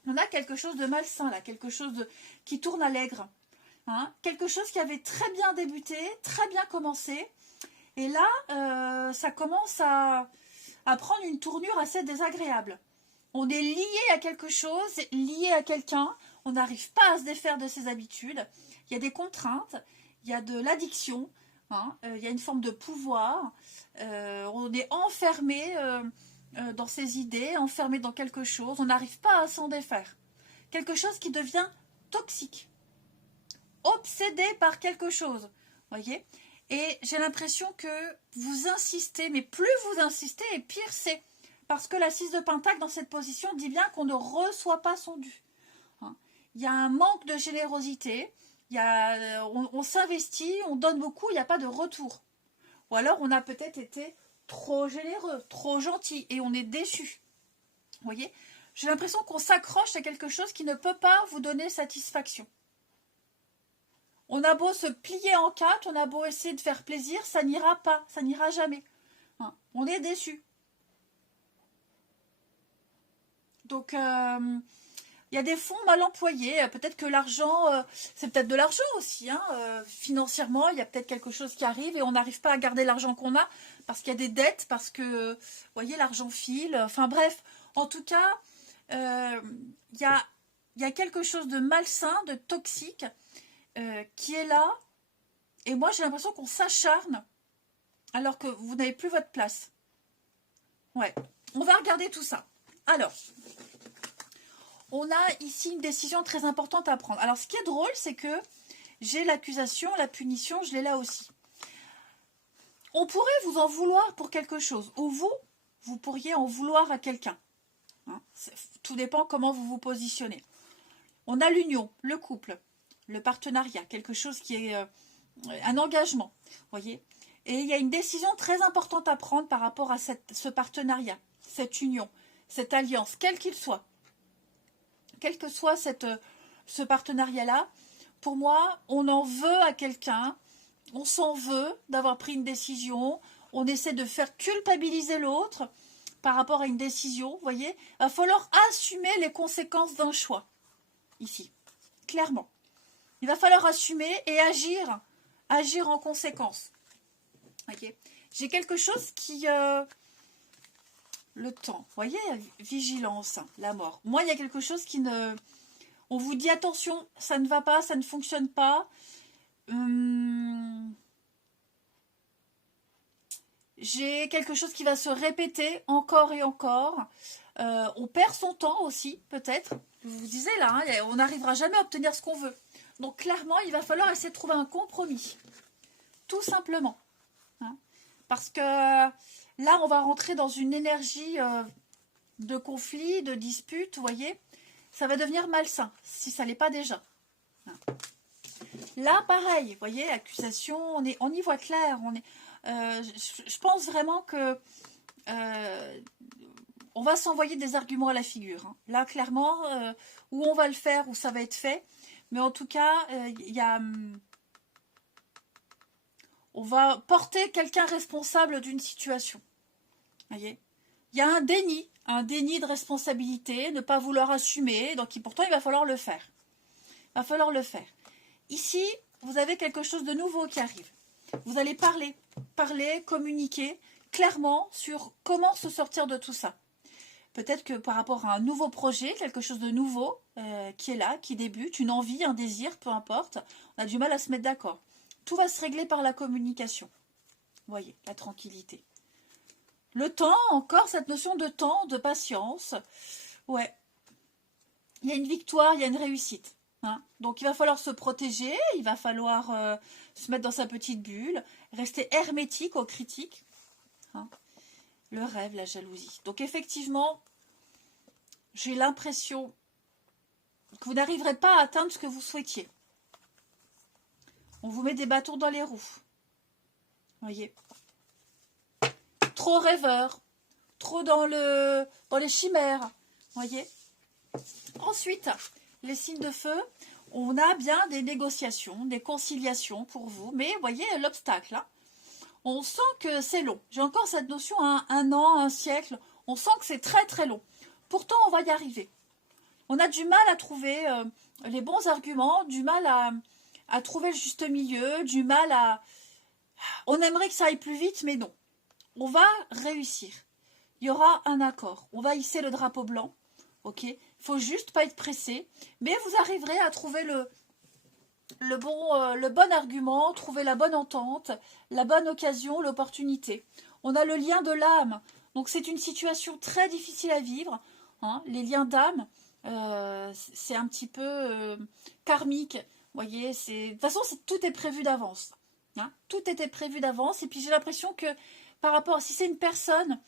on a quelque chose de malsain, là, quelque chose qui tourne à l'aigre. Hein, quelque chose qui avait très bien débuté, très bien commencé. Et là, ça commence à prendre une tournure assez désagréable. On est lié à quelque chose, lié à quelqu'un. On n'arrive pas à se défaire de ses habitudes. Il y a des contraintes, il y a de l'addiction. Hein, il y a une forme de pouvoir, on est enfermé dans ses idées, enfermé dans quelque chose, on n'arrive pas à s'en défaire. Quelque chose qui devient toxique, obsédé par quelque chose, voyez. Et j'ai l'impression que vous insistez, mais plus vous insistez, et pire c'est, parce que la 6 de Pentacle dans cette position dit bien qu'on ne reçoit pas son dû. Hein. Il y a un manque de générosité. On s'investit, on donne beaucoup, il n'y a pas de retour. Ou alors on a peut-être été trop généreux, trop gentil et on est déçu. Vous voyez, j'ai l'impression qu'on s'accroche à quelque chose qui ne peut pas vous donner satisfaction. On a beau se plier en quatre, on a beau essayer de faire plaisir, ça n'ira pas, ça n'ira jamais. Hein, on est déçu. Donc, il y a des fonds mal employés, peut-être que l'argent, c'est peut-être de l'argent aussi, hein, financièrement, il y a peut-être quelque chose qui arrive et on n'arrive pas à garder l'argent qu'on a parce qu'il y a des dettes, parce que, vous voyez, l'argent file, enfin bref, en tout cas, il y a quelque chose de malsain, de toxique qui est là et moi j'ai l'impression qu'on s'acharne alors que vous n'avez plus votre place. Ouais, on va regarder tout ça. Alors, on a ici une décision très importante à prendre. Alors, ce qui est drôle, c'est que j'ai l'accusation, la punition, je l'ai là aussi. On pourrait vous en vouloir pour quelque chose, ou vous pourriez en vouloir à quelqu'un. Hein, tout dépend comment vous vous positionnez. On a l'union, le couple, le partenariat, quelque chose qui est un engagement, voyez. Et il y a une décision très importante à prendre par rapport à ce partenariat, cette union, cette alliance, quel qu'il soit. Quel que soit ce partenariat-là, pour moi, on en veut à quelqu'un, on s'en veut d'avoir pris une décision, on essaie de faire culpabiliser l'autre par rapport à une décision, vous voyez. Il va falloir assumer les conséquences d'un choix, ici, clairement. Il va falloir assumer et agir en conséquence. Okay. J'ai quelque chose qui... le temps, vous voyez, vigilance, la mort. Moi, il y a quelque chose qui ne... On vous dit, attention, ça ne va pas, ça ne fonctionne pas. J'ai quelque chose qui va se répéter encore et encore. On perd son temps aussi, peut-être. Je vous disais là, hein, on n'arrivera jamais à obtenir ce qu'on veut. Donc clairement, il va falloir essayer de trouver un compromis. Tout simplement. Hein. Parce que là, on va rentrer dans une énergie de conflit, de dispute, vous voyez. Ça va devenir malsain, si ça ne l'est pas déjà. Hein. Là, pareil, vous voyez, accusation, on y voit clair. Je pense vraiment que on va s'envoyer des arguments à la figure. Hein. Là, clairement, où on va le faire, où ça va être fait. Mais en tout cas, on va porter quelqu'un responsable d'une situation. Voyez, il y a un déni de responsabilité, ne pas vouloir assumer, donc pourtant il va falloir le faire. Il va falloir le faire. Ici, vous avez quelque chose de nouveau qui arrive. Vous allez parler, communiquer clairement sur comment se sortir de tout ça. Peut-être que par rapport à un nouveau projet, quelque chose de nouveau qui est là, qui débute, une envie, un désir, peu importe, on a du mal à se mettre d'accord. Tout va se régler par la communication. Vous voyez, la tranquillité. Le temps, encore cette notion de temps, de patience. Ouais. Il y a une victoire, il y a une réussite. Hein. Donc il va falloir se protéger, il va falloir se mettre dans sa petite bulle, rester hermétique aux critiques. Hein. Le rêve, la jalousie. Donc effectivement, j'ai l'impression que vous n'arriverez pas à atteindre ce que vous souhaitiez. On vous met des bâtons dans les roues. Voyez. Trop rêveur. Trop dans les chimères. Voyez. Ensuite, les signes de feu, on a bien des négociations, des conciliations pour vous. Mais voyez l'obstacle. Hein. On sent que c'est long. J'ai encore cette notion, un an, un siècle. On sent que c'est très très long. Pourtant, on va y arriver. On a du mal à trouver les bons arguments, du mal à trouver le juste milieu, du mal à... On aimerait que ça aille plus vite, mais non. On va réussir. Il y aura un accord. On va hisser le drapeau blanc. Ok. Il faut juste pas être pressé. Mais vous arriverez à trouver le bon argument, trouver la bonne entente, la bonne occasion, l'opportunité. On a le lien de l'âme. Donc c'est une situation très difficile à vivre. Hein. Les liens d'âme, c'est un petit peu karmique. Vous voyez, de toute façon, tout est prévu d'avance. Hein. Tout était prévu d'avance. Et puis j'ai l'impression que par rapport à si c'est une personne,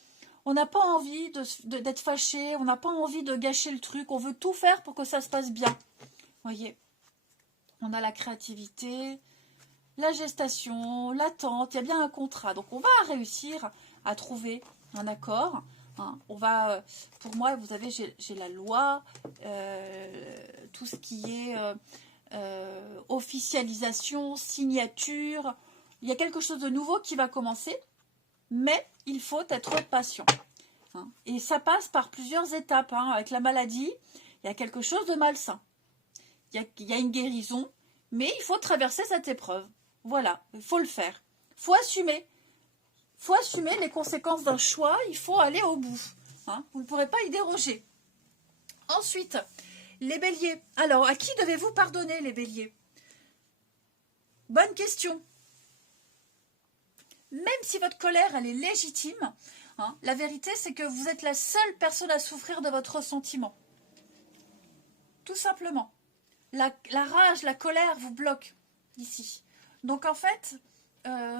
on n'a pas envie d'être fâché, on n'a pas envie de gâcher le truc. On veut tout faire pour que ça se passe bien. Vous voyez. On a la créativité, la gestation, l'attente, il y a bien un contrat. Donc on va réussir à trouver un accord. Hein. On va, pour moi, vous savez, j'ai la loi, tout ce qui est officialisation, signature. Il y a quelque chose de nouveau qui va commencer, mais il faut être patient. Hein. Et ça passe par plusieurs étapes. Hein. Avec la maladie, il y a quelque chose de malsain. Il y a une guérison, mais il faut traverser cette épreuve. Voilà, il faut le faire. Il faut assumer. Il faut assumer les conséquences d'un choix, il faut aller au bout. Hein. Vous ne pourrez pas y déroger. Ensuite, les béliers. Alors, à qui devez-vous pardonner, les béliers? Bonne question. Même si votre colère, elle est légitime, hein, la vérité, c'est que vous êtes la seule personne à souffrir de votre ressentiment. Tout simplement. La rage, la colère vous bloque ici. Donc en fait,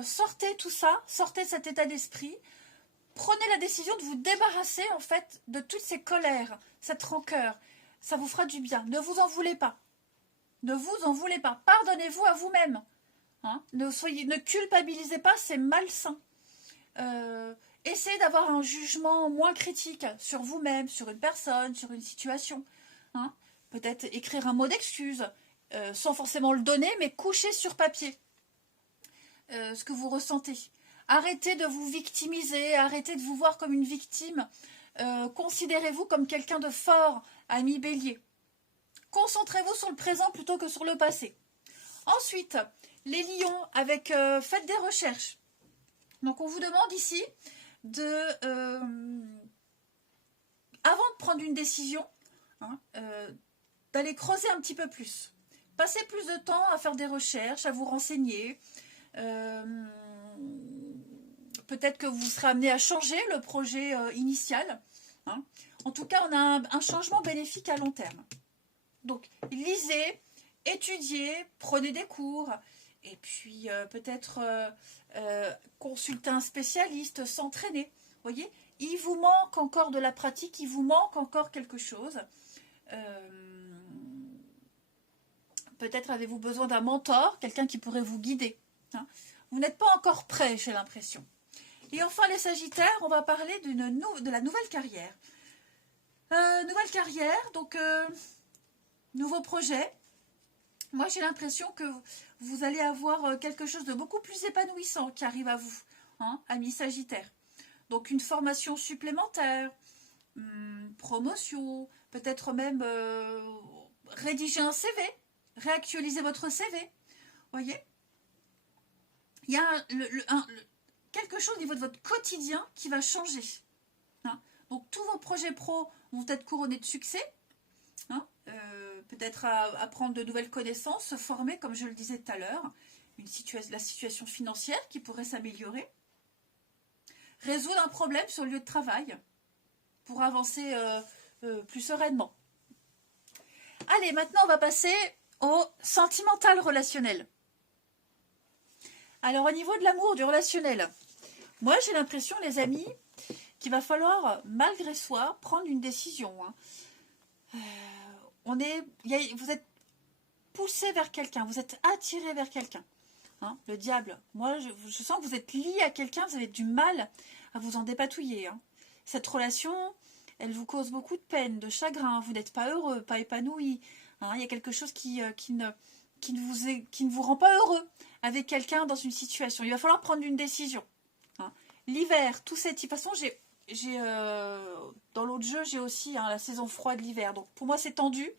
sortez tout ça, sortez de cet état d'esprit, prenez la décision de vous débarrasser en fait de toutes ces colères, cette rancœur. Ça vous fera du bien. Ne vous en voulez pas. Ne vous en voulez pas. Pardonnez-vous à vous-même. Hein, ne culpabilisez pas, c'est malsain. Essayez d'avoir un jugement moins critique sur vous-même, sur une personne, sur une situation. Hein. Peut-être écrire un mot d'excuse, sans forcément le donner, mais coucher sur papier ce que vous ressentez. Arrêtez de vous victimiser, arrêtez de vous voir comme une victime. Considérez-vous comme quelqu'un de fort, ami bélier. Concentrez-vous sur le présent plutôt que sur le passé. Ensuite, les lions, faites des recherches. Donc on vous demande ici avant de prendre une décision, hein, d'aller creuser un petit peu plus. Passez plus de temps à faire des recherches, à vous renseigner. Peut-être que vous serez amené à changer le projet initial. Hein. En tout cas, on a un changement bénéfique à long terme. Donc, lisez, étudiez, prenez des cours, et puis peut-être consulter un spécialiste, s'entraîner. Vous voyez, il vous manque encore de la pratique, il vous manque encore quelque chose. Peut-être avez-vous besoin d'un mentor, quelqu'un qui pourrait vous guider. Hein. Vous n'êtes pas encore prêt, j'ai l'impression. Et enfin, les Sagittaires, on va parler de la nouvelle carrière. Nouvelle carrière, donc nouveau projet. Moi, j'ai l'impression que vous allez avoir quelque chose de beaucoup plus épanouissant qui arrive à vous, hein, amis Sagittaires. Donc, une formation supplémentaire, promotion, peut-être même rédiger un CV, réactualiser votre CV. Voyez, il y a quelque chose au niveau de votre quotidien qui va changer. Hein. Donc, tous vos projets pro vont être couronnés de succès. Hein. Peut-être apprendre de nouvelles connaissances, se former, comme je le disais tout à l'heure, la situation financière qui pourrait s'améliorer, résoudre un problème sur le lieu de travail pour avancer plus sereinement. Allez, maintenant on va passer au sentimental relationnel. Alors au niveau de l'amour, du relationnel, moi j'ai l'impression, les amis, qu'il va falloir, malgré soi, prendre une décision. Hein. Vous êtes poussé vers quelqu'un, vous êtes attiré vers quelqu'un. hein, le diable. Moi, je sens que vous êtes lié à quelqu'un, vous avez du mal à vous en dépatouiller. Hein. Cette relation, elle vous cause beaucoup de peine, de chagrin. Vous n'êtes pas heureux, pas épanoui. Hein. Il y a quelque chose qui ne vous rend pas heureux avec quelqu'un dans une situation. Il va falloir prendre une décision. Hein. L'hiver, tout cette... De toute façon, dans l'autre jeu, j'ai aussi la saison froide, l'hiver. Donc, pour moi, c'est tendu.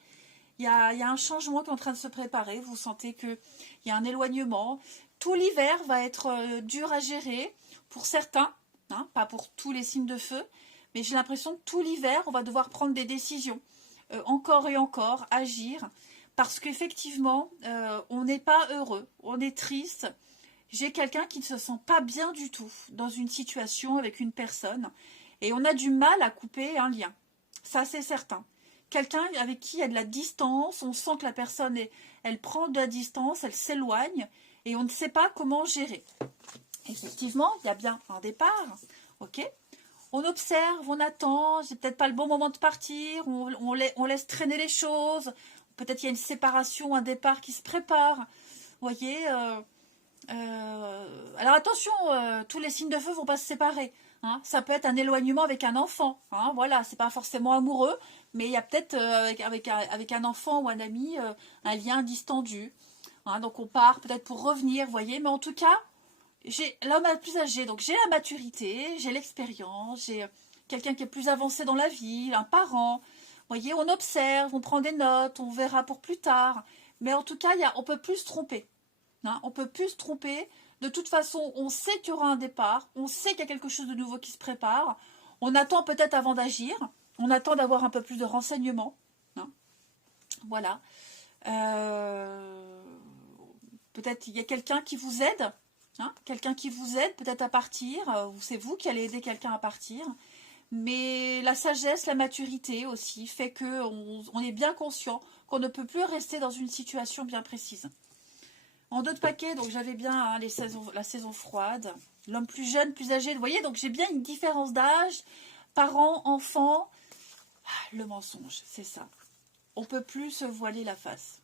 Il y a un changement qui est en train de se préparer. Vous sentez qu'il y a un éloignement. Tout l'hiver va être dur à gérer pour certains, hein, pas pour tous les signes de feu, mais j'ai l'impression que tout l'hiver, on va devoir prendre des décisions, encore et encore, agir, parce qu'effectivement, on n'est pas heureux, on est triste. J'ai quelqu'un qui ne se sent pas bien du tout dans une situation avec une personne, et on a du mal à couper un lien. Ça, c'est certain. Quelqu'un avec qui il y a de la distance, on sent que la personne, elle prend de la distance, elle s'éloigne, et on ne sait pas comment gérer. Effectivement, il y a bien un départ, ok. On observe, on attend, c'est peut-être pas le bon moment de partir, on laisse traîner les choses, peut-être il y a une séparation, un départ qui se prépare, vous voyez. Alors attention, tous les signes de feu ne vont pas se séparer. Hein. Ça peut être un éloignement avec un enfant. Hein. Voilà, c'est pas forcément amoureux, mais il y a peut-être avec un enfant ou un ami un lien distendu. Hein. Donc on part peut-être pour revenir, vous voyez. Mais en tout cas, j'ai l'homme le plus âgé, donc j'ai la maturité, j'ai l'expérience, j'ai quelqu'un qui est plus avancé dans la vie, un parent. Vous voyez, on observe, on prend des notes, on verra pour plus tard. Mais en tout cas, on peut plus se tromper. Hein, on ne peut plus se tromper. De toute façon, on sait qu'il y aura un départ. On sait qu'il y a quelque chose de nouveau qui se prépare. On attend peut-être avant d'agir. On attend d'avoir un peu plus de renseignements. Hein, voilà. Peut-être il y a quelqu'un qui vous aide. Hein, quelqu'un qui vous aide peut-être à partir. C'est vous qui allez aider quelqu'un à partir. Mais la sagesse, la maturité aussi fait qu'on est bien conscient qu'on ne peut plus rester dans une situation bien précise. En d'autres paquets, donc j'avais bien la saison froide, l'homme plus jeune, plus âgé, vous voyez, donc j'ai bien une différence d'âge, parents, enfants. Le mensonge, c'est ça. On ne peut plus se voiler la face.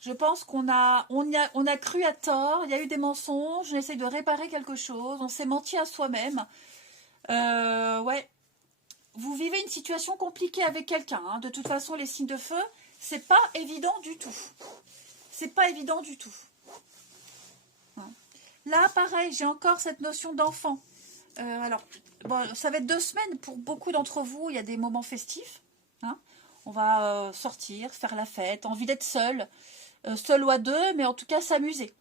Je pense qu'on a cru à tort, il y a eu des mensonges, on essaye de réparer quelque chose, on s'est menti à soi-même. Ouais. Vous vivez une situation compliquée avec quelqu'un. Hein. De toute façon, les signes de feu, c'est pas évident du tout. C'est pas évident du tout. Là, pareil, j'ai encore cette notion d'enfant. Alors, bon, ça va être 2 semaines pour beaucoup d'entre vous. Il y a des moments festifs. Hein. On va sortir, faire la fête, envie d'être seul ou à 2, mais en tout cas s'amuser.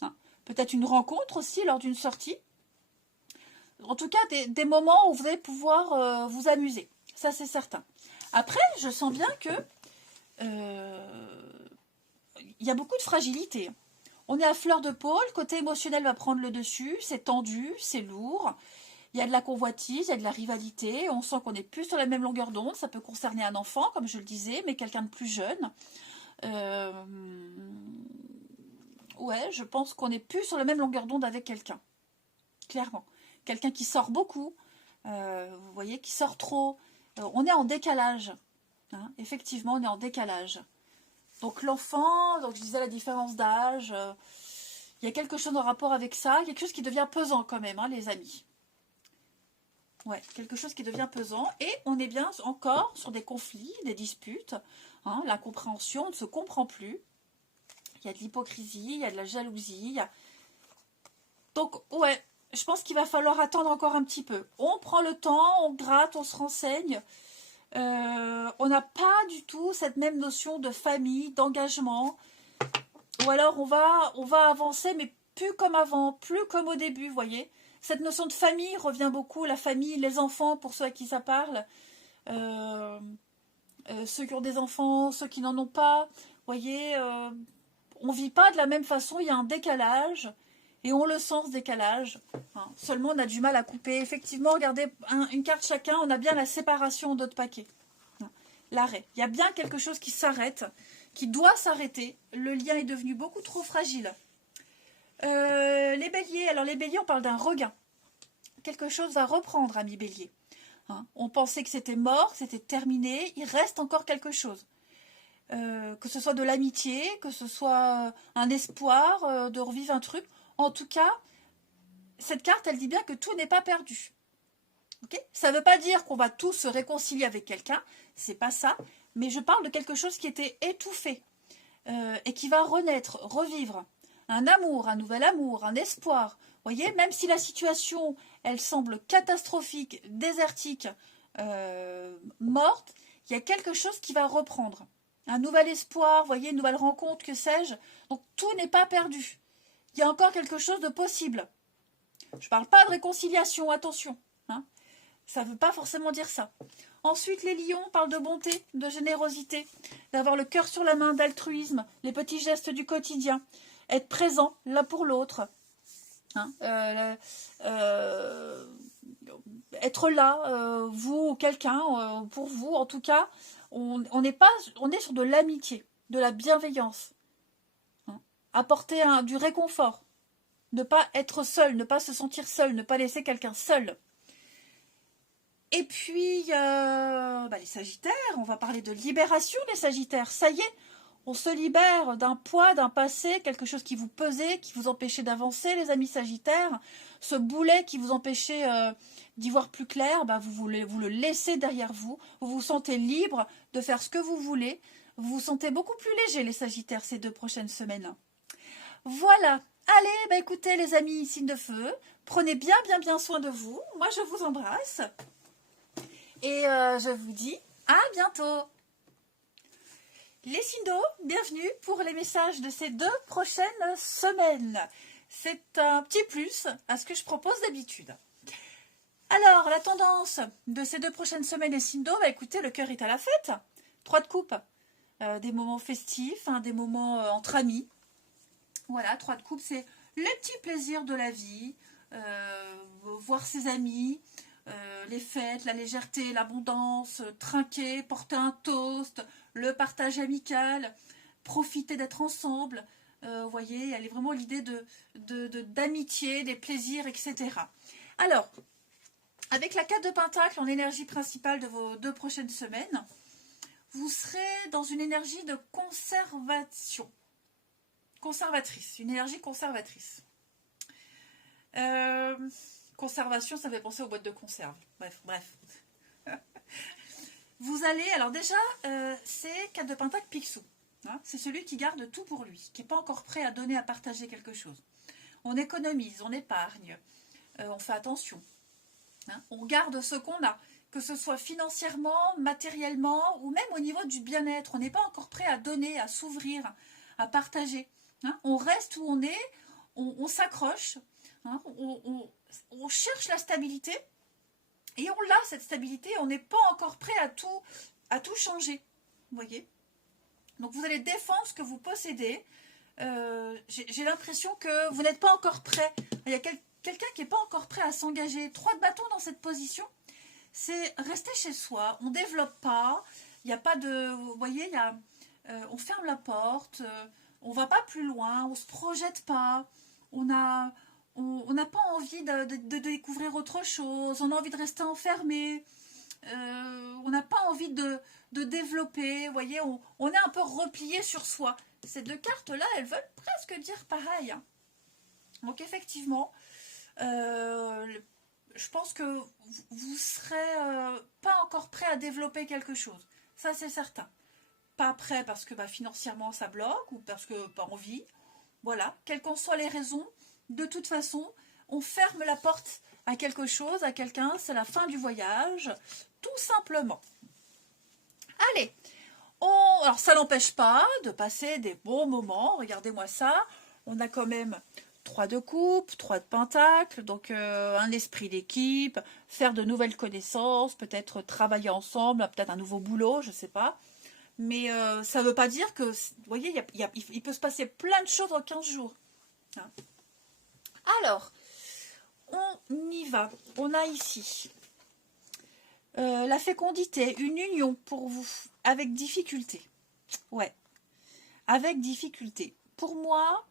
Hein. Peut-être une rencontre aussi lors d'une sortie. En tout cas, des moments où vous allez pouvoir vous amuser. Ça, c'est certain. Après, je sens bien que il y a beaucoup de fragilité. On est à fleur de peau, le côté émotionnel va prendre le dessus, c'est tendu, c'est lourd, il y a de la convoitise, il y a de la rivalité, on sent qu'on n'est plus sur la même longueur d'onde, ça peut concerner un enfant, comme je le disais, mais quelqu'un de plus jeune. Ouais, je pense qu'on n'est plus sur la même longueur d'onde avec quelqu'un, clairement. Quelqu'un qui sort beaucoup, vous voyez, qui sort trop, on est en décalage, hein, effectivement, on est en décalage. Donc l'enfant, donc je disais la différence d'âge, il y a quelque chose en rapport avec ça, quelque chose qui devient pesant quand même, hein, les amis. Ouais, quelque chose qui devient pesant. Et on est bien encore sur des conflits, des disputes. Hein, l'incompréhension, on ne se comprend plus. Il y a de l'hypocrisie, il y a de la jalousie. Donc, ouais, je pense qu'il va falloir attendre encore un petit peu. On prend le temps, on gratte, on se renseigne. On n'a pas du tout cette même notion de famille, d'engagement. Ou alors on va avancer, mais plus comme avant, plus comme au début, vous voyez. Cette notion de famille revient beaucoup, la famille, les enfants, pour ceux à qui ça parle. Ceux qui ont des enfants, ceux qui n'en ont pas. Vous voyez, on ne vit pas de la même façon, il y a un décalage. Et on le sent, ce décalage. Hein. Seulement, on a du mal à couper. Effectivement, regardez, une carte chacun, on a bien la séparation d'autres paquets. Hein. L'arrêt. Il y a bien quelque chose qui s'arrête, qui doit s'arrêter. Le lien est devenu beaucoup trop fragile. Les béliers. Alors, les béliers, on parle d'un regain. Quelque chose va reprendre, amis béliers. Hein. On pensait que c'était mort, que c'était terminé. Il reste encore quelque chose. que ce soit de l'amitié, que ce soit un espoir de revivre un truc. En tout cas, cette carte, elle dit bien que tout n'est pas perdu. Okay, ça ne veut pas dire qu'on va tous se réconcilier avec quelqu'un, c'est pas ça, mais je parle de quelque chose qui était étouffé et qui va renaître, revivre. Un amour, un nouvel amour, un espoir. Vous voyez, même si la situation, elle semble catastrophique, désertique, morte, il y a quelque chose qui va reprendre. Un nouvel espoir, vous voyez, une nouvelle rencontre, que sais-je. Donc tout n'est pas perdu. Il y a encore quelque chose de possible. Je ne parle pas de réconciliation, attention. Hein. Ça ne veut pas forcément dire ça. Ensuite, les lions parlent de bonté, de générosité, d'avoir le cœur sur la main, d'altruisme, les petits gestes du quotidien, être présent l'un pour l'autre, hein, être là, vous ou quelqu'un, pour vous en tout cas, on est sur de l'amitié, de la bienveillance, hein, apporter du réconfort, ne pas être seul, ne pas se sentir seul, ne pas laisser quelqu'un seul. Et puis, les Sagittaires, on va parler de libération des Sagittaires. Ça y est, on se libère d'un poids, d'un passé, quelque chose qui vous pesait, qui vous empêchait d'avancer, les amis Sagittaires. Ce boulet qui vous empêchait d'y voir plus clair, vous le laissez derrière vous. Vous vous sentez libre de faire ce que vous voulez. Vous vous sentez beaucoup plus léger, les Sagittaires, ces 2 prochaines semaines. Voilà. Allez, écoutez, les amis signes de feu, prenez bien soin de vous. Moi, je vous embrasse. Et je vous dis à bientôt. Les signes d'eau, bienvenue pour les messages de ces 2 prochaines semaines. C'est un petit plus à ce que je propose d'habitude. Alors, la tendance de ces 2 prochaines semaines, les signes d'eau, écoutez, le cœur est à la fête. 3 de coupe, des moments festifs, hein, des moments entre amis. Voilà, 3 de coupe, c'est les petits plaisirs de la vie, voir ses amis, les fêtes, la légèreté, l'abondance, trinquer, porter un toast, le partage amical, profiter d'être ensemble. Vous voyez, elle est vraiment l'idée d'amitié, des plaisirs, etc. Alors, avec la 4 de Pentacle en énergie principale de vos 2 prochaines semaines, vous serez dans une énergie de conservation. Conservatrice, une énergie conservatrice. Conservation, ça fait penser aux boîtes de conserve. Bref. Vous allez, alors déjà, c'est 4 de Pentacle Picsou. Hein, c'est celui qui garde tout pour lui, qui n'est pas encore prêt à donner, à partager quelque chose. On économise, on épargne, on fait attention. Hein, on garde ce qu'on a, que ce soit financièrement, matériellement, ou même au niveau du bien-être. On n'est pas encore prêt à donner, à s'ouvrir, à partager. Hein, on reste où on est, on s'accroche, hein, on cherche la stabilité, et on l'a cette stabilité, on n'est pas encore prêt à tout changer. Vous voyez? Donc vous allez défendre ce que vous possédez. J'ai l'impression que vous n'êtes pas encore prêt. Il y a quelqu'un qui n'est pas encore prêt à s'engager. 3 de bâton dans cette position, c'est rester chez soi, on ne développe pas, il n'y a pas de... Vous voyez, on ferme la porte, on ne va pas plus loin, on ne se projette pas, on n'a pas envie de découvrir autre chose, on a envie de rester enfermé, on n'a pas envie de développer, vous voyez, on est un peu replié sur soi. Ces 2 cartes-là, elles veulent presque dire pareil. Hein. Donc effectivement, je pense que vous ne serez pas encore prêt à développer quelque chose. Ça, c'est certain. Pas prêt parce que financièrement, ça bloque ou parce que pas envie. Voilà, quelles qu'en soient les raisons, de toute façon, on ferme la porte à quelque chose, à quelqu'un. C'est la fin du voyage, tout simplement. Allez, alors ça n'empêche pas de passer des bons moments. Regardez-moi ça. On a quand même 3 de coupe, 3 de pentacle, donc un esprit d'équipe, faire de nouvelles connaissances, peut-être travailler ensemble, peut-être un nouveau boulot, je ne sais pas. Mais ça ne veut pas dire que, vous voyez, il peut se passer plein de choses en 15 jours. Hein. Alors, on y va. On a ici la fécondité, une union pour vous, avec difficulté. Ouais, avec difficulté. Pour moi,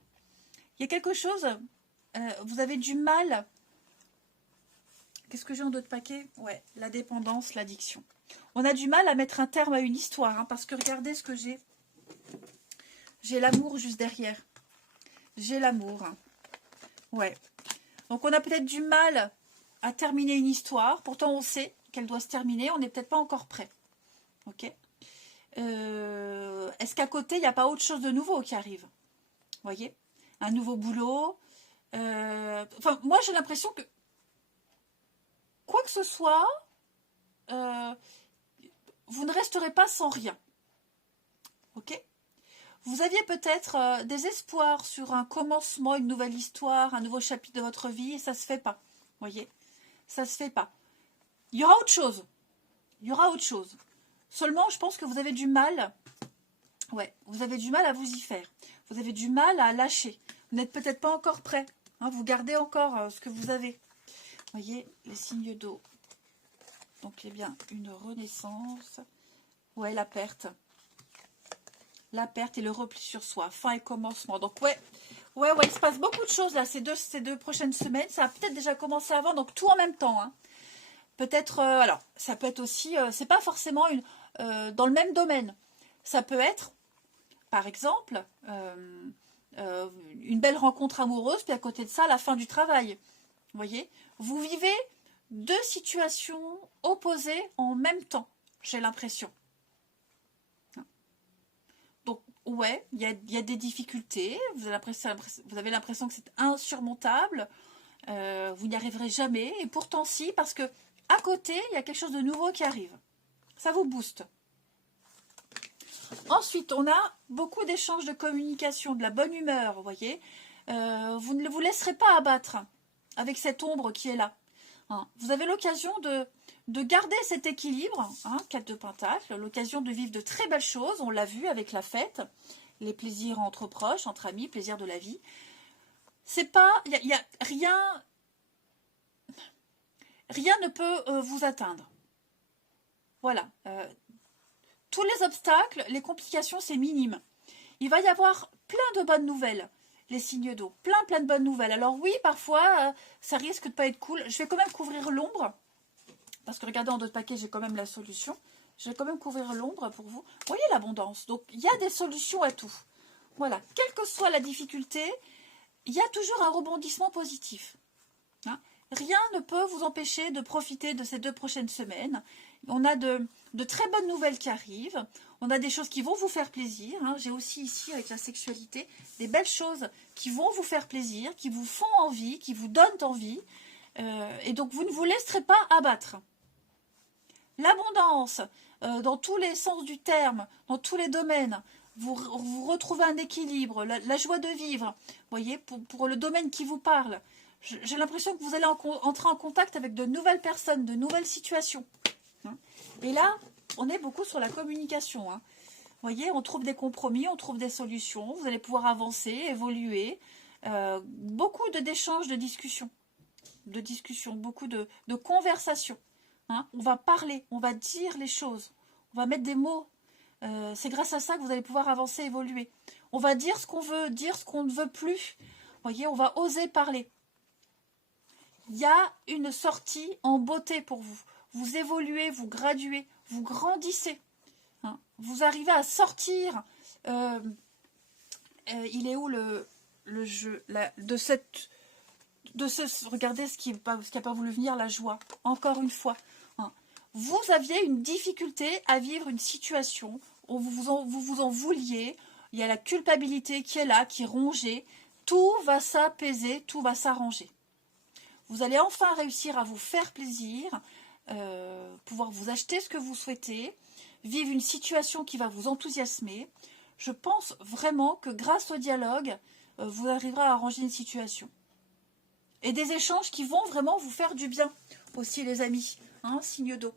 il y a quelque chose, vous avez du mal. Qu'est-ce que j'ai en d'autres paquets? Ouais, la dépendance, l'addiction. On a du mal à mettre un terme à une histoire, hein, parce que regardez ce que j'ai. J'ai l'amour juste derrière. J'ai l'amour. Ouais. Donc, on a peut-être du mal à terminer une histoire. Pourtant, on sait qu'elle doit se terminer. On n'est peut-être pas encore prêt. Ok. Est-ce qu'à côté, il n'y a pas autre chose de nouveau qui arrive? Vous voyez? Un nouveau boulot. Enfin, moi, j'ai l'impression que quoi que ce soit, vous ne resterez pas sans rien. Ok? Vous aviez peut-être des espoirs sur un commencement, une nouvelle histoire, un nouveau chapitre de votre vie, et ça ne se fait pas. Vous voyez? Ça ne se fait pas. Il y aura autre chose. Il y aura autre chose. Seulement, je pense que vous avez du mal. Ouais, vous avez du mal à vous y faire. Vous avez du mal à lâcher. Vous n'êtes peut-être pas encore prêt. Hein, vous gardez encore ce que vous avez. Vous voyez, les signes d'eau. Donc, il y a bien une renaissance. Ouais, la perte. La perte et le repli sur soi. Fin et commencement. Donc, ouais, il se passe beaucoup de choses là ces deux prochaines semaines. Ça a peut-être déjà commencé avant, donc tout en même temps. Hein. Peut-être, alors, ça peut être aussi, c'est pas forcément dans le même domaine. Ça peut être, par exemple, une belle rencontre amoureuse, puis à côté de ça, la fin du travail. Vous voyez? Vous vivez deux situations opposées en même temps, j'ai l'impression. Donc, ouais, il y a des difficultés. Vous avez l'impression que c'est insurmontable. Vous n'y arriverez jamais. Et pourtant, si, parce que à côté, il y a quelque chose de nouveau qui arrive. Ça vous booste. Ensuite, on a beaucoup d'échanges de communication, de la bonne humeur, vous voyez. Vous ne vous laisserez pas abattre avec cette ombre qui est là. Hein. Vous avez l'occasion de garder cet équilibre, hein, 4 de Pentacle, l'occasion de vivre de très belles choses, on l'a vu avec la fête, les plaisirs entre proches, entre amis, plaisir de la vie. C'est pas, il y a rien ne peut vous atteindre. Voilà. Tous les obstacles, les complications, c'est minime. Il va y avoir plein de bonnes nouvelles, les signes d'eau. Plein de bonnes nouvelles. Alors oui, parfois, ça risque de pas être cool. Je vais quand même couvrir l'ombre. Parce que regardez, en d'autres paquets, j'ai quand même la solution. Je vais quand même couvrir l'ombre pour vous. Vous voyez l'abondance. Donc, il y a des solutions à tout. Voilà. Quelle que soit la difficulté, il y a toujours un rebondissement positif. Hein? Rien ne peut vous empêcher de profiter de ces 2 prochaines semaines. On a de très bonnes nouvelles qui arrivent. On a des choses qui vont vous faire plaisir. Hein. J'ai aussi ici, avec la sexualité, des belles choses qui vont vous faire plaisir, qui vous font envie, qui vous donnent envie. Et donc, vous ne vous laisserez pas abattre. L'abondance, dans tous les sens du terme, dans tous les domaines. Vous retrouvez un équilibre, la joie de vivre. Vous voyez, pour le domaine qui vous parle. J'ai l'impression que vous allez entrer en contact avec de nouvelles personnes, de nouvelles situations. Hein. Et là, on est beaucoup sur la communication. Hein. Vous voyez, on trouve des compromis, on trouve des solutions. Vous allez pouvoir avancer, évoluer. Beaucoup d'échanges, de discussions. Beaucoup de conversations. Hein. On va parler, on va dire les choses. On va mettre des mots. C'est grâce à ça que vous allez pouvoir avancer, évoluer. On va dire ce qu'on veut, dire ce qu'on ne veut plus. Vous voyez, on va oser parler. Il y a une sortie en beauté pour vous. Vous évoluez, vous graduez, vous grandissez. Hein. Vous arrivez à sortir. Il est où le jeu regardez ce qui n'a pas voulu venir, la joie. Encore une fois. Hein. Vous aviez une difficulté à vivre une situation où vous vous en vouliez. Il y a la culpabilité qui est là, qui est rongée. Tout va s'apaiser, tout va s'arranger. Vous allez enfin réussir à vous faire plaisir, pouvoir vous acheter ce que vous souhaitez, vivre une situation qui va vous enthousiasmer. Je pense vraiment que grâce au dialogue, vous arriverez à arranger une situation. Et des échanges qui vont vraiment vous faire du bien aussi, les amis. Hein, signe d'eau.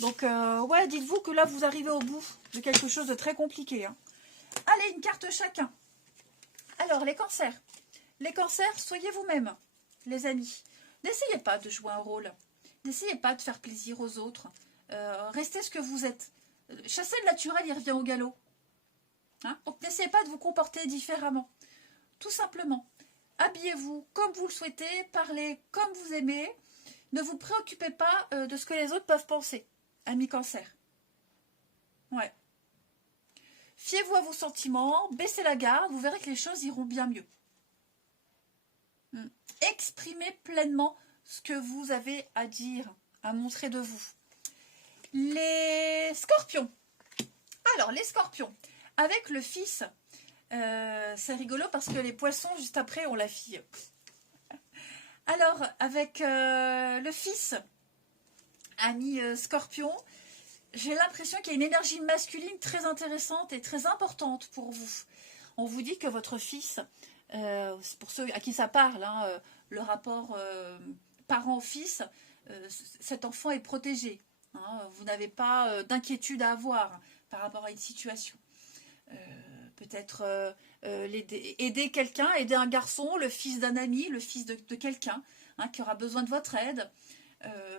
Donc, ouais, dites-vous que là, vous arrivez au bout de quelque chose de très compliqué. Hein. Allez, une carte chacun. Alors, les cancers. Les cancers, soyez vous-même. Les amis, n'essayez pas de jouer un rôle. N'essayez pas de faire plaisir aux autres. Restez ce que vous êtes. Chasser le naturel, il revient au galop. Hein. Donc, n'essayez pas de vous comporter différemment. Tout simplement. Habillez-vous comme vous le souhaitez. Parlez comme vous aimez. Ne vous préoccupez pas de ce que les autres peuvent penser. Amis cancer. Ouais. Fiez-vous à vos sentiments, baissez la garde, vous verrez que les choses iront bien mieux. Exprimez pleinement ce que vous avez à dire, à montrer de vous. Les scorpions. Alors, les scorpions, avec le fils, c'est rigolo parce que les poissons, juste après, ont la fille. Alors, avec le fils, ami scorpion, j'ai l'impression qu'il y a une énergie masculine très intéressante et très importante pour vous. On vous dit que votre fils, pour ceux à qui ça parle, hein, le rapport parent-fils, cet enfant est protégé. Hein, vous n'avez pas d'inquiétude à avoir par rapport à une situation. Peut-être aider quelqu'un, aider un garçon, le fils d'un ami, le fils de quelqu'un hein, qui aura besoin de votre aide.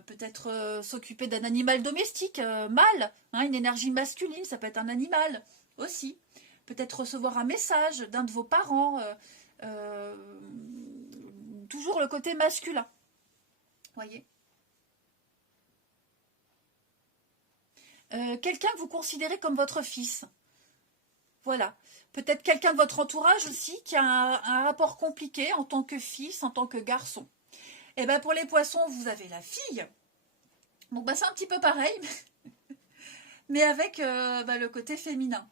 Peut-être s'occuper d'un animal domestique, mâle, hein, une énergie masculine, ça peut être un animal aussi. Peut-être recevoir un message d'un de vos parents, toujours le côté masculin. Voyez. Quelqu'un que vous considérez comme votre fils. Voilà. Peut-être quelqu'un de votre entourage aussi qui a un rapport compliqué en tant que fils, en tant que garçon. Et bien pour les poissons, vous avez la fille. Donc bah, c'est un petit peu pareil, mais avec le côté féminin.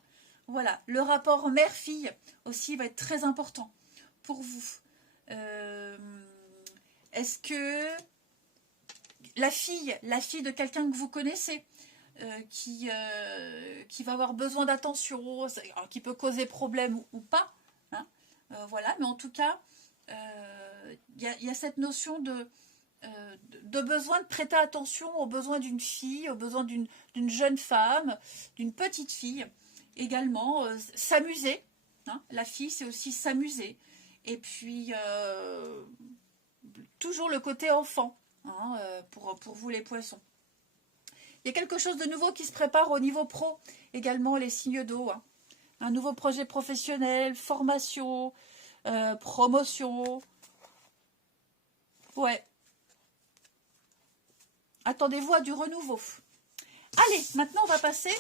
Voilà, le rapport mère-fille aussi va être très important pour vous. Est-ce que la fille de quelqu'un que vous connaissez, qui va avoir besoin d'attention, qui peut causer problème ou pas, hein, voilà, mais en tout cas, y a cette notion de besoin de prêter attention aux besoins d'une fille, aux besoins d'une jeune femme, d'une petite fille. Également, s'amuser. Hein, la fille, c'est aussi s'amuser. Et puis, toujours le côté enfant hein, pour vous les poissons. Il y a quelque chose de nouveau qui se prépare au niveau pro. Également, les signes d'eau. Hein. Un nouveau projet professionnel, formation, promotion. Ouais. Attendez-vous à du renouveau. Allez, maintenant on va passer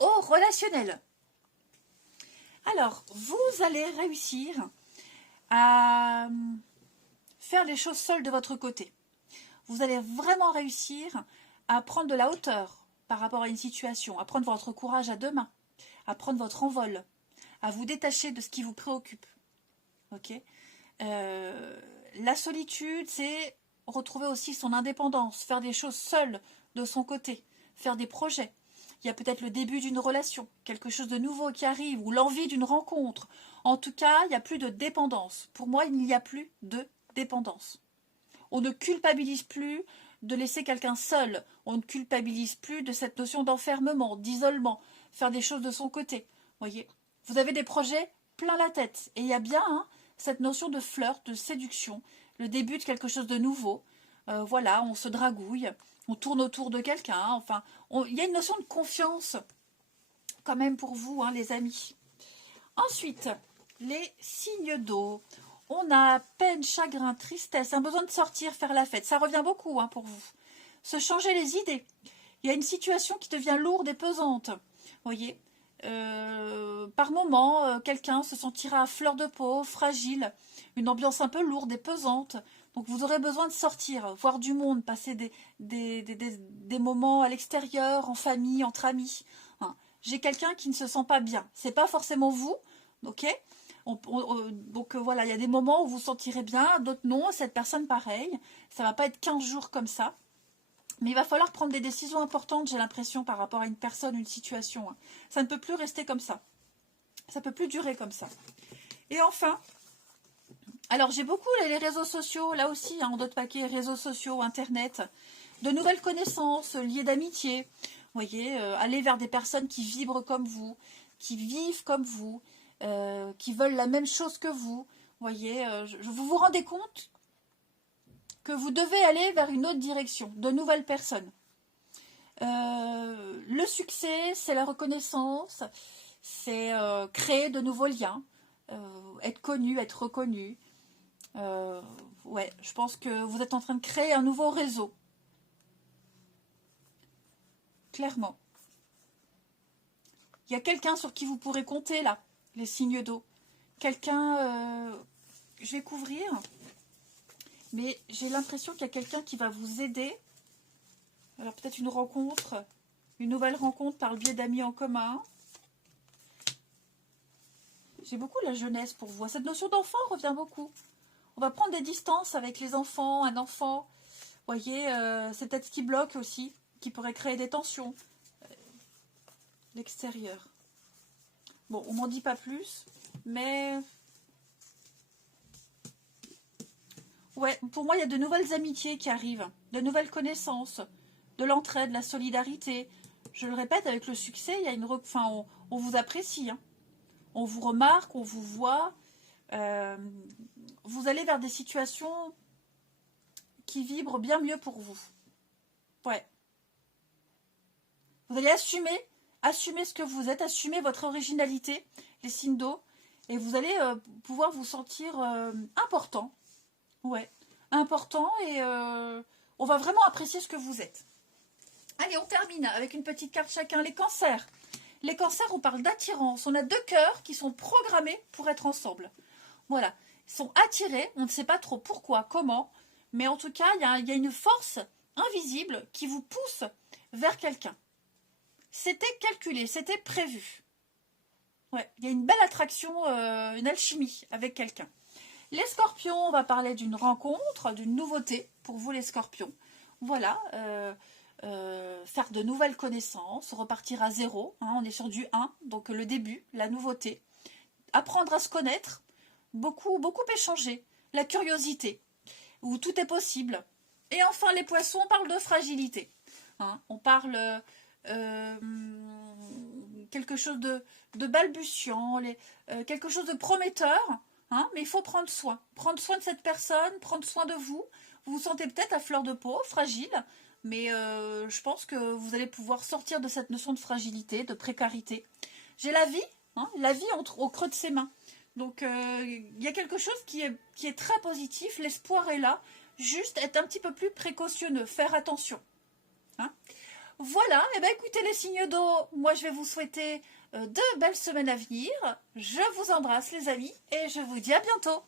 au relationnel. Alors, vous allez réussir à faire les choses seuls de votre côté. Vous allez vraiment réussir à prendre de la hauteur par rapport à une situation, à prendre votre courage à deux mains, à prendre votre envol, à vous détacher de ce qui vous préoccupe. Ok. La solitude, c'est retrouver aussi son indépendance, faire des choses seul de son côté, faire des projets. Il y a peut-être le début d'une relation, quelque chose de nouveau qui arrive, ou l'envie d'une rencontre. En tout cas, il n'y a plus de dépendance. Pour moi, il n'y a plus de dépendance. On ne culpabilise plus de laisser quelqu'un seul. On ne culpabilise plus de cette notion d'enfermement, d'isolement, faire des choses de son côté. Voyez, vous avez des projets plein la tête. Et il y a bien cette notion de flirt, de séduction, le début de quelque chose de nouveau. Voilà, on se dragouille, on tourne autour de quelqu'un. Enfin, il y a une notion de confiance quand même pour vous, hein, les amis. Ensuite, les signes d'eau. On a peine, chagrin, tristesse, un besoin de sortir, faire la fête. Ça revient beaucoup hein, pour vous. Se changer les idées. Il y a une situation qui devient lourde et pesante. Voyez, par moment, quelqu'un se sentira à fleur de peau, fragile, une ambiance un peu lourde et pesante. Donc vous aurez besoin de sortir, voir du monde, passer des moments à l'extérieur, en famille, entre amis. Hein. J'ai quelqu'un qui ne se sent pas bien. C'est pas forcément vous, ok ? Donc voilà, il y a des moments où vous vous sentirez bien, d'autres non, cette personne pareil. Ça va pas être 15 jours comme ça. Mais il va falloir prendre des décisions importantes, j'ai l'impression, par rapport à une personne, une situation. Hein. Ça ne peut plus rester comme ça. Ça ne peut plus durer comme ça. Et enfin, alors j'ai beaucoup les réseaux sociaux, là aussi, hein, d'autres paquets, réseaux sociaux, internet, de nouvelles connaissances, liées d'amitié. Vous voyez, aller vers des personnes qui vibrent comme vous, qui vivent comme vous, qui veulent la même chose que vous. Vous voyez, vous vous rendez compte que vous devez aller vers une autre direction, de nouvelles personnes. Le succès, c'est la reconnaissance, c'est créer de nouveaux liens, être connu, être reconnu. Ouais, je pense que vous êtes en train de créer un nouveau réseau. Clairement. Il y a quelqu'un sur qui vous pourrez compter, là, les signes d'eau. Quelqu'un, je vais couvrir, mais j'ai l'impression qu'il y a quelqu'un qui va vous aider. Alors peut-être une rencontre, une nouvelle rencontre par le biais d'amis en commun. J'ai beaucoup la jeunesse pour vous. Cette notion d'enfant revient beaucoup. On va prendre des distances avec les enfants, un enfant. Vous voyez, c'est peut-être ce qui bloque aussi, qui pourrait créer des tensions. L'extérieur. Bon, on m'en dit pas plus, mais... Ouais, pour moi, il y a de nouvelles amitiés qui arrivent, de nouvelles connaissances, de l'entraide, de la solidarité. Je le répète, avec le succès, il y a une... Enfin, on vous apprécie, hein. On vous remarque, on vous voit. Vous allez vers des situations qui vibrent bien mieux pour vous. Ouais. Vous allez assumer ce que vous êtes, assumer votre originalité, les signes d'eau, et vous allez pouvoir vous sentir important. Ouais, important, et on va vraiment apprécier ce que vous êtes. Allez, on termine avec une petite carte chacun. Les cancers. Les cancers, on parle d'attirance. On a deux cœurs qui sont programmés pour être ensemble. Voilà, ils sont attirés, on ne sait pas trop pourquoi, comment, mais en tout cas, il y a une force invisible qui vous pousse vers quelqu'un. C'était calculé, c'était prévu. Ouais, il y a une belle attraction, une alchimie avec quelqu'un. Les scorpions, on va parler d'une rencontre, d'une nouveauté pour vous les scorpions. Voilà, faire de nouvelles connaissances, repartir à zéro, hein, on est sur du 1, donc le début, la nouveauté. Apprendre à se connaître, beaucoup échanger, la curiosité, où tout est possible. Et enfin, les poissons, on parle de fragilité. Hein, on parle quelque chose de balbutiant, quelque chose de prometteur, hein, mais il faut prendre soin. Prendre soin de cette personne, prendre soin de vous. Vous vous sentez peut-être à fleur de peau, fragile, mais je pense que vous allez pouvoir sortir de cette notion de fragilité, de précarité. J'ai la vie, hein, la vie au creux de ses mains. Donc il y a quelque chose qui est très positif, l'espoir est là, juste être un petit peu plus précautionneux, faire attention. Hein, voilà, et bien écoutez les signes d'eau, moi je vais vous souhaiter de belles semaines à venir. Je vous embrasse les amis et je vous dis à bientôt.